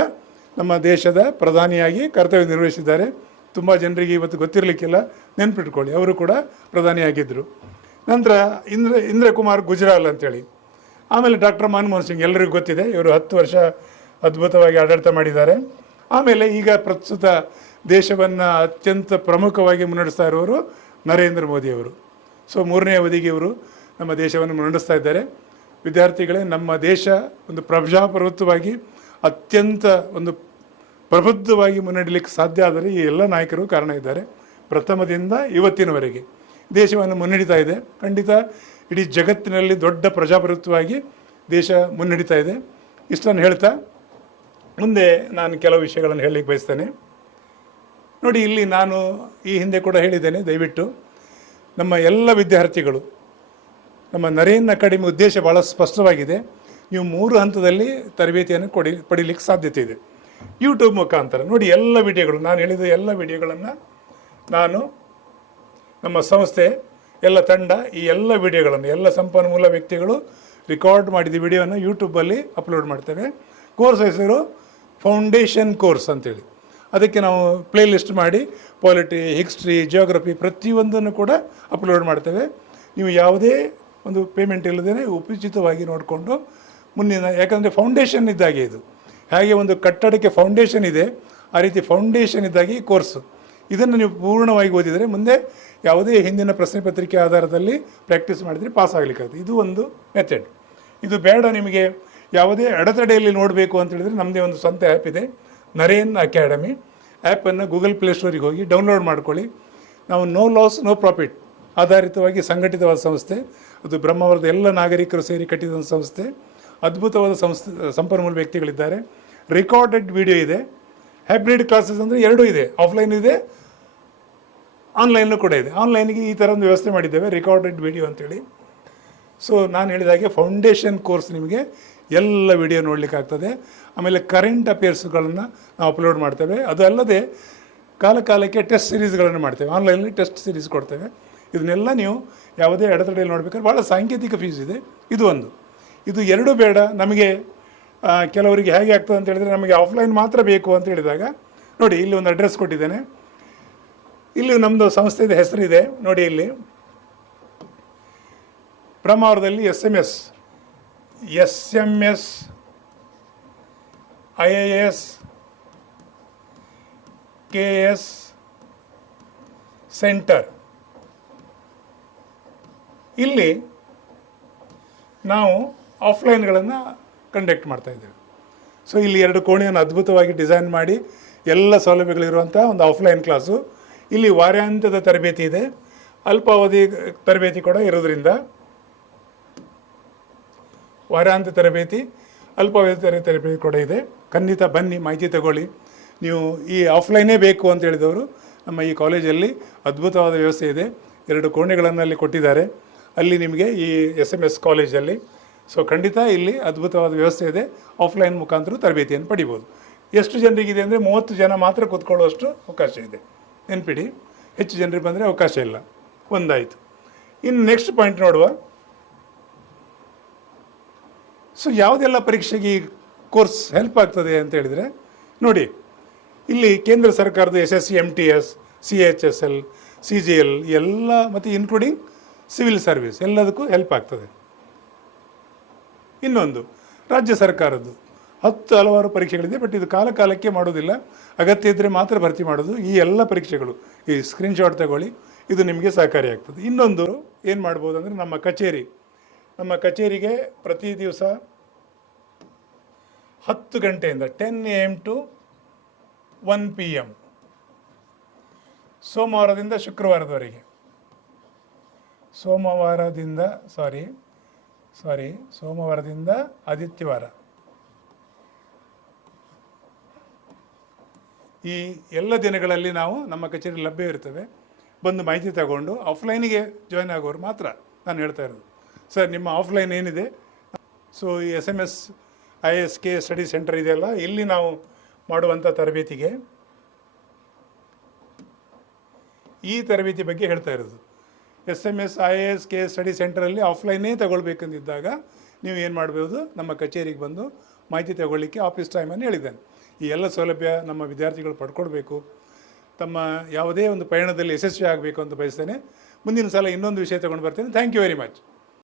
ನಮ್ಮ ದೇಶದ ಪ್ರಧಾನಿಯಾಗಿ ಕರ್ತವ್ಯ ನಿರ್ವಹಿಸಿದ್ದಾರೆ. ತುಂಬ ಜನರಿಗೆ ಇವತ್ತು ಗೊತ್ತಿರಲಿಕ್ಕಿಲ್ಲ, ನೆನ್ಪಿಟ್ಕೊಳ್ಳಿ, ಅವರು ಕೂಡ ಪ್ರಧಾನಿಯಾಗಿದ್ದರು. ನಂತರ ಇಂದ್ರ ಕುಮಾರ್ ಗುಜ್ರಾಲ್ ಅಂತೇಳಿ, ಆಮೇಲೆ ಡಾಕ್ಟರ್ ಮನಮೋಹನ್ ಸಿಂಗ್, ಎಲ್ಲರಿಗೂ ಗೊತ್ತಿದೆ, ಇವರು 10 ವರ್ಷ ಅದ್ಭುತವಾಗಿ ಆಡಳಿತ ಮಾಡಿದ್ದಾರೆ. ಆಮೇಲೆ ಈಗ ಪ್ರಸ್ತುತ ದೇಶವನ್ನು ಅತ್ಯಂತ ಪ್ರಮುಖವಾಗಿ ಮುನ್ನಡೆಸ್ತಾ ಇರುವವರು ನರೇಂದ್ರ ಮೋದಿಯವರು. ಸೊ 3ನೇ ಅವಧಿಗೆ ಇವರು ನಮ್ಮ ದೇಶವನ್ನು ಮುನ್ನಡೆಸ್ತಾ ಇದ್ದಾರೆ. ವಿದ್ಯಾರ್ಥಿಗಳೇ, ನಮ್ಮ ದೇಶ ಒಂದು ಪ್ರಜಾಪ್ರಭುತ್ವವಾಗಿ ಅತ್ಯಂತ ಒಂದು ಪ್ರಬುದ್ಧವಾಗಿ ಮುನ್ನಡೆಯಲಿಕ್ಕೆ ಸಾಧ್ಯ ಆದರೆ ಈ ಎಲ್ಲ ನಾಯಕರು ಕಾರಣ ಇದ್ದಾರೆ. ಪ್ರಥಮದಿಂದ ಇವತ್ತಿನವರೆಗೆ ದೇಶವನ್ನು ಮುನ್ನಡೀತಾ ಇದೆ. ಖಂಡಿತ ಇಡೀ ಜಗತ್ತಿನಲ್ಲಿ ದೊಡ್ಡ ಪ್ರಜಾಪ್ರಭುತ್ವವಾಗಿ ದೇಶ ಮುನ್ನಡೀತಾ ಇದೆ. ಇಷ್ಟನ್ನು ಹೇಳ್ತಾ ಮುಂದೆ ನಾನು ಕೆಲವು ವಿಷಯಗಳನ್ನು ಹೇಳಲಿಕ್ಕೆ ಬಯಸ್ತೇನೆ. ನೋಡಿ, ಇಲ್ಲಿ ನಾನು ಈ ಹಿಂದೆ ಕೂಡ ಹೇಳಿದ್ದೇನೆ, ದಯವಿಟ್ಟು ನಮ್ಮ ಎಲ್ಲ ವಿದ್ಯಾರ್ಥಿಗಳು, ನಮ್ಮ ನರೇನ್ ಅಕಾಡೆಮಿ ಉದ್ದೇಶ ಭಾಳ ಸ್ಪಷ್ಟವಾಗಿದೆ. ನೀವು 3 ಹಂತದಲ್ಲಿ ತರಬೇತಿಯನ್ನು ಪಡೀಲಿಕ್ಕೆ ಸಾಧ್ಯತೆ ಇದೆ. ಯೂಟ್ಯೂಬ್ ಮುಖಾಂತರ ನೋಡಿ, ಎಲ್ಲ ವಿಡಿಯೋಗಳು, ನಾನು ಹೇಳಿದ ಎಲ್ಲ ವಿಡಿಯೋಗಳನ್ನು ನಾನು, ನಮ್ಮ ಸಂಸ್ಥೆ, ಎಲ್ಲ ತಂಡ ಈ ಎಲ್ಲ ವಿಡಿಯೋಗಳನ್ನು, ಎಲ್ಲ ಸಂಪನ್ಮೂಲ ವ್ಯಕ್ತಿಗಳು ರೆಕಾರ್ಡ್ ಮಾಡಿದ ವಿಡಿಯೋನ ಯೂಟ್ಯೂಬಲ್ಲಿ ಅಪ್ಲೋಡ್ ಮಾಡ್ತೇವೆ. ಕೋರ್ಸ್ ಹೆಸರು ಫೌಂಡೇಶನ್ ಕೋರ್ಸ್ ಅಂತೇಳಿ. ಅದಕ್ಕೆ ನಾವು ಪ್ಲೇ ಲಿಸ್ಟ್ ಮಾಡಿ ಪಾಲಿಟಿ, ಹಿಸ್ಟ್ರಿ, ಜಿಯೋಗ್ರಫಿ ಪ್ರತಿಯೊಂದನ್ನು ಕೂಡ ಅಪ್ಲೋಡ್ ಮಾಡ್ತೇವೆ. ನೀವು ಯಾವುದೇ ಒಂದು ಪೇಮೆಂಟ್ ಇಲ್ಲದೇ ಉಚಿತವಾಗಿ ನೋಡಿಕೊಂಡು ಮುಂದಿನ, ಯಾಕಂದರೆ ಫೌಂಡೇಶನ್ ಇದ್ದಾಗೆ ಇದು, ಹಾಗೆ ಒಂದು ಕಟ್ಟಡಕ್ಕೆ ಫೌಂಡೇಶನ್ ಇದೆ, ಆ ರೀತಿ ಫೌಂಡೇಶನ್ ಇದ್ದಾಗಿ ಈ ಕೋರ್ಸು. ಇದನ್ನು ನೀವು ಪೂರ್ಣವಾಗಿ ಓದಿದರೆ ಮುಂದೆ ಯಾವುದೇ ಹಿಂದಿನ ಪ್ರಶ್ನೆ ಪತ್ರಿಕೆ ಆಧಾರದಲ್ಲಿ ಪ್ರಾಕ್ಟೀಸ್ ಮಾಡಿದರೆ ಪಾಸ್ ಆಗಲಿಕ್ಕಾಗುತ್ತೆ. ಇದು ಒಂದು ಮೆಥಡ್. ಇದು ಬೇಡ ನಿಮಗೆ ಯಾವುದೇ ಅಡೆತಡೆಯಲ್ಲಿ ನೋಡಬೇಕು ಅಂತ ಹೇಳಿದರೆ ನಮ್ಮದೇ ಒಂದು ಸ್ವಂತ ಆ್ಯಪ್ ಇದೆ, ನರೇನ್ ಅಕಾಡೆಮಿ. ಆ್ಯಪನ್ನು ಗೂಗಲ್ ಪ್ಲೇಸ್ಟೋರಿಗೆ ಹೋಗಿ ಡೌನ್ಲೋಡ್ ಮಾಡ್ಕೊಳ್ಳಿ. ನಾವು ನೋ ಲಾಸ್ ನೋ ಪ್ರಾಫಿಟ್ ಆಧಾರಿತವಾಗಿ ಸಂಘಟಿತವಾದ ಸಂಸ್ಥೆ. ಅದು ಬ್ರಹ್ಮಾವರದ ಎಲ್ಲ ನಾಗರಿಕರು ಸೇರಿ ಕಟ್ಟಿದ ಸಂಸ್ಥೆ. ಅದ್ಭುತವಾದ ಸಂಪನ್ಮೂಲ ವ್ಯಕ್ತಿಗಳಿದ್ದಾರೆ. ರೆಕಾರ್ಡೆಡ್ ವಿಡಿಯೋ ಇದೆ. ಹೈಬ್ರಿಡ್ ಕ್ಲಾಸಸ್ ಅಂದರೆ 2 ಇದೆ, ಆಫ್ಲೈನ್ ಇದೆ, ಆನ್ಲೈನು ಕೂಡ ಇದೆ. ಆನ್ಲೈನಿಗೆ ಈ ಥರ ಒಂದು ವ್ಯವಸ್ಥೆ ಮಾಡಿದ್ದೇವೆ, ರೆಕಾರ್ಡೆಡ್ ವಿಡಿಯೋ ಅಂತೇಳಿ. ಸೊ ನಾನು ಹೇಳಿದಾಗೆ ಫೌಂಡೇಶನ್ ಕೋರ್ಸ್ ನಿಮಗೆ ಎಲ್ಲ ವಿಡಿಯೋ ನೋಡಲಿಕ್ಕಾಗ್ತದೆ. ಆಮೇಲೆ ಕರೆಂಟ್ ಅಫೇರ್ಸ್ಗಳನ್ನು ನಾವು ಅಪ್ಲೋಡ್ ಮಾಡ್ತೇವೆ. ಅದು ಅಲ್ಲದೆ ಕಾಲಕ್ಕೆ ಟೆಸ್ಟ್ ಸೀರೀಸ್ಗಳನ್ನು ಮಾಡ್ತೇವೆ, ಆನ್ಲೈನಲ್ಲಿ ಟೆಸ್ಟ್ ಸೀರೀಸ್ ಕೊಡ್ತೇವೆ. ಇದನ್ನೆಲ್ಲ ನೀವು ಯಾವುದೇ ಅಡೆತಡೆಯಲ್ಲಿ ನೋಡಬೇಕಾದ್ರೆ ಭಾಳ ಸಾಂಕೇತಿಕ ಫೀಸ್ ಇದೆ. ಇದು ಒಂದು. ಇದು 2 ಬೇಡ ನಮಗೆ. ಕೆಲವರಿಗೆ ಹೇಗೆ ಆಗ್ತದೆ ಅಂತ ಹೇಳಿದರೆ, ನಮಗೆ ಆಫ್ಲೈನ್ ಮಾತ್ರ ಬೇಕು ಅಂತ ಹೇಳಿದಾಗ ನೋಡಿ, ಇಲ್ಲಿ ಒಂದು ಅಡ್ರೆಸ್ ಕೊಟ್ಟಿದ್ದೇನೆ. ಇಲ್ಲಿ ನಮ್ಮದು ಸಂಸ್ಥೆದ ಹೆಸರಿದೆ ನೋಡಿ. ಇಲ್ಲಿ ಬ್ರಹ್ಮಾವರದಲ್ಲಿ SMS IAS KS ಸೆಂಟರ್. ಇಲ್ಲಿ ನಾವು ಆಫ್ಲೈನ್ಗಳನ್ನು ಕಂಡಕ್ಟ್ ಮಾಡ್ತಾಯಿದ್ದೇವೆ. ಸೊ ಇಲ್ಲಿ 2 ಕೋಣೆಯನ್ನು ಅದ್ಭುತವಾಗಿ ಡಿಸೈನ್ ಮಾಡಿ ಎಲ್ಲ ಸೌಲಭ್ಯಗಳಿರುವಂಥ ಒಂದು ಆಫ್ಲೈನ್ ಕ್ಲಾಸು. ಇಲ್ಲಿ ವಾರಾಂತ್ಯದ ತರಬೇತಿ ಇದೆ, ಅಲ್ಪಾವಧಿ ತರಬೇತಿ ಕೂಡ ಇರೋದ್ರಿಂದ ವಾರಾಂತ್ಯ ತರಬೇತಿ, ಅಲ್ಪಾವಧಿ ತರಬೇತಿ ಕೂಡ ಇದೆ. ಖಂಡಿತ ಬನ್ನಿ, ಮಾಹಿತಿ ತಗೊಳ್ಳಿ. ನೀವು ಈ ಆಫ್ಲೈನೇ ಬೇಕು ಅಂತ ಹೇಳಿದವರು ನಮ್ಮ ಈ ಕಾಲೇಜಲ್ಲಿ ಅದ್ಭುತವಾದ ವ್ಯವಸ್ಥೆ ಇದೆ. 2 ಕೋಣೆಗಳನ್ನು ಅಲ್ಲಿ ಕೊಟ್ಟಿದ್ದಾರೆ, ಅಲ್ಲಿ ನಿಮಗೆ ಈ SMS ಕಾಲೇಜಲ್ಲಿ. ಸೊ ಖಂಡಿತ ಇಲ್ಲಿ ಅದ್ಭುತವಾದ ವ್ಯವಸ್ಥೆ ಇದೆ. ಆಫ್ಲೈನ್ ಮುಖಾಂತರ ತರಬೇತಿಯನ್ನು ಪಡಿಬೋದು. ಎಷ್ಟು ಜನರಿಗಿದೆ ಅಂದರೆ 30 ಜನ ಮಾತ್ರ ಕೂತ್ಕೊಳ್ಳುವಷ್ಟು ಅವಕಾಶ ಇದೆ. ನೆನ್ಪಿಡಿ, ಹೆಚ್ಚು ಜನರಿಗೆ ಬಂದರೆ ಅವಕಾಶ ಇಲ್ಲ. ಒಂದಾಯಿತು. ಇನ್ನು ನೆಕ್ಸ್ಟ್ ಪಾಯಿಂಟ್ ನೋಡುವ. ಸೊ ಯಾವುದೆಲ್ಲ ಪರೀಕ್ಷೆಗೆ ಈ ಕೋರ್ಸ್ ಹೆಲ್ಪ್ ಆಗ್ತದೆ ಅಂತ ಹೇಳಿದರೆ ನೋಡಿ, ಇಲ್ಲಿ ಕೇಂದ್ರ ಸರ್ಕಾರದ SSC, MTS, CHSL, CGL ಎಲ್ಲ ಮತ್ತು ಇನ್ಕ್ಲೂಡಿಂಗ್ ಸಿವಿಲ್ ಸರ್ವಿಸ್ ಎಲ್ಲದಕ್ಕೂ ಹೆಲ್ಪ್ ಆಗ್ತದೆ. ಇನ್ನೊಂದು ರಾಜ್ಯ ಸರ್ಕಾರದ್ದು ಹಲವಾರು ಪರೀಕ್ಷೆಗಳಿದೆ, ಬಟ್ ಇದು ಕಾಲಕ್ಕೆ ಮಾಡೋದಿಲ್ಲ, ಅಗತ್ಯ ಇದ್ದರೆ ಮಾತ್ರ ಭರ್ತಿ ಮಾಡೋದು. ಈ ಎಲ್ಲ ಪರೀಕ್ಷೆಗಳು ಈ ಸ್ಕ್ರೀನ್ಶಾಟ್ ತಗೊಳ್ಳಿ, ಇದು ನಿಮಗೆ ಸಹಕಾರಿಯಾಗ್ತದೆ. ಇನ್ನೊಂದು ಏನು ಮಾಡ್ಬೋದು ಅಂದರೆ ನಮ್ಮ ಕಚೇರಿಗೆ ಪ್ರತಿ ದಿವಸ 10 ಗಂಟೆಯಿಂದ 10 AM to 1 PM ಸೋಮವಾರದಿಂದ ಶುಕ್ರವಾರದವರೆಗೆ, ಸೋಮವಾರದಿಂದ ಆದಿತ್ಯವಾರ, ಈ ಎಲ್ಲ ದಿನಗಳಲ್ಲಿ ನಾವು ನಮ್ಮ ಕಚೇರಿ ಲಭ್ಯ ಇರ್ತೇವೆ. ಬಂದು ಮಾಹಿತಿ ತಗೊಂಡು ಆಫ್ಲೈನಿಗೆ ಜಾಯ್ನ್ ಆಗೋರು ಮಾತ್ರ ನಾನು ಹೇಳ್ತಾ ಇರೋದು. ಸರ್ ನಿಮ್ಮ ಆಫ್ಲೈನ್ ಏನಿದೆ, ಸೊ ಈ SMS ISK ಸ್ಟಡಿ ಸೆಂಟರ್ ಇದೆಯಲ್ಲ, ಇಲ್ಲಿ ನಾವು ಮಾಡುವಂಥ ತರಬೇತಿಗೆ ಈ ತರಬೇತಿ ಬಗ್ಗೆ ಹೇಳ್ತಾ ಇರೋದು. SMS ISK ಸ್ಟಡಿ ಸೆಂಟರಲ್ಲಿ ಆಫ್ಲೈನೇ ತಗೊಳ್ಬೇಕಂದಿದ್ದಾಗ ನೀವು ಏನು ಮಾಡ್ಬೋದು, ನಮ್ಮ ಕಚೇರಿಗೆ ಬಂದು ಮಾಹಿತಿ ತಗೊಳ್ಳಿಕ್ಕೆ ಆಫೀಸ್ ಟೈಮನ್ನು ಹೇಳಿದ್ದೇನೆ. ಈ ಎಲ್ಲ ಸೌಲಭ್ಯ ನಮ್ಮ ವಿದ್ಯಾರ್ಥಿಗಳು ಪಡ್ಕೊಳ್ಬೇಕು, ತಮ್ಮ ಯಾವುದೇ ಒಂದು ಪಯಣದಲ್ಲಿ ಯಶಸ್ವಿ ಆಗಬೇಕು ಅಂತ ಬಯಸ್ತೇನೆ. ಮುಂದಿನ ಸಲ ಇನ್ನೊಂದು ವಿಷಯ ತಗೊಂಡು ಬರ್ತೇನೆ. Thank you very much.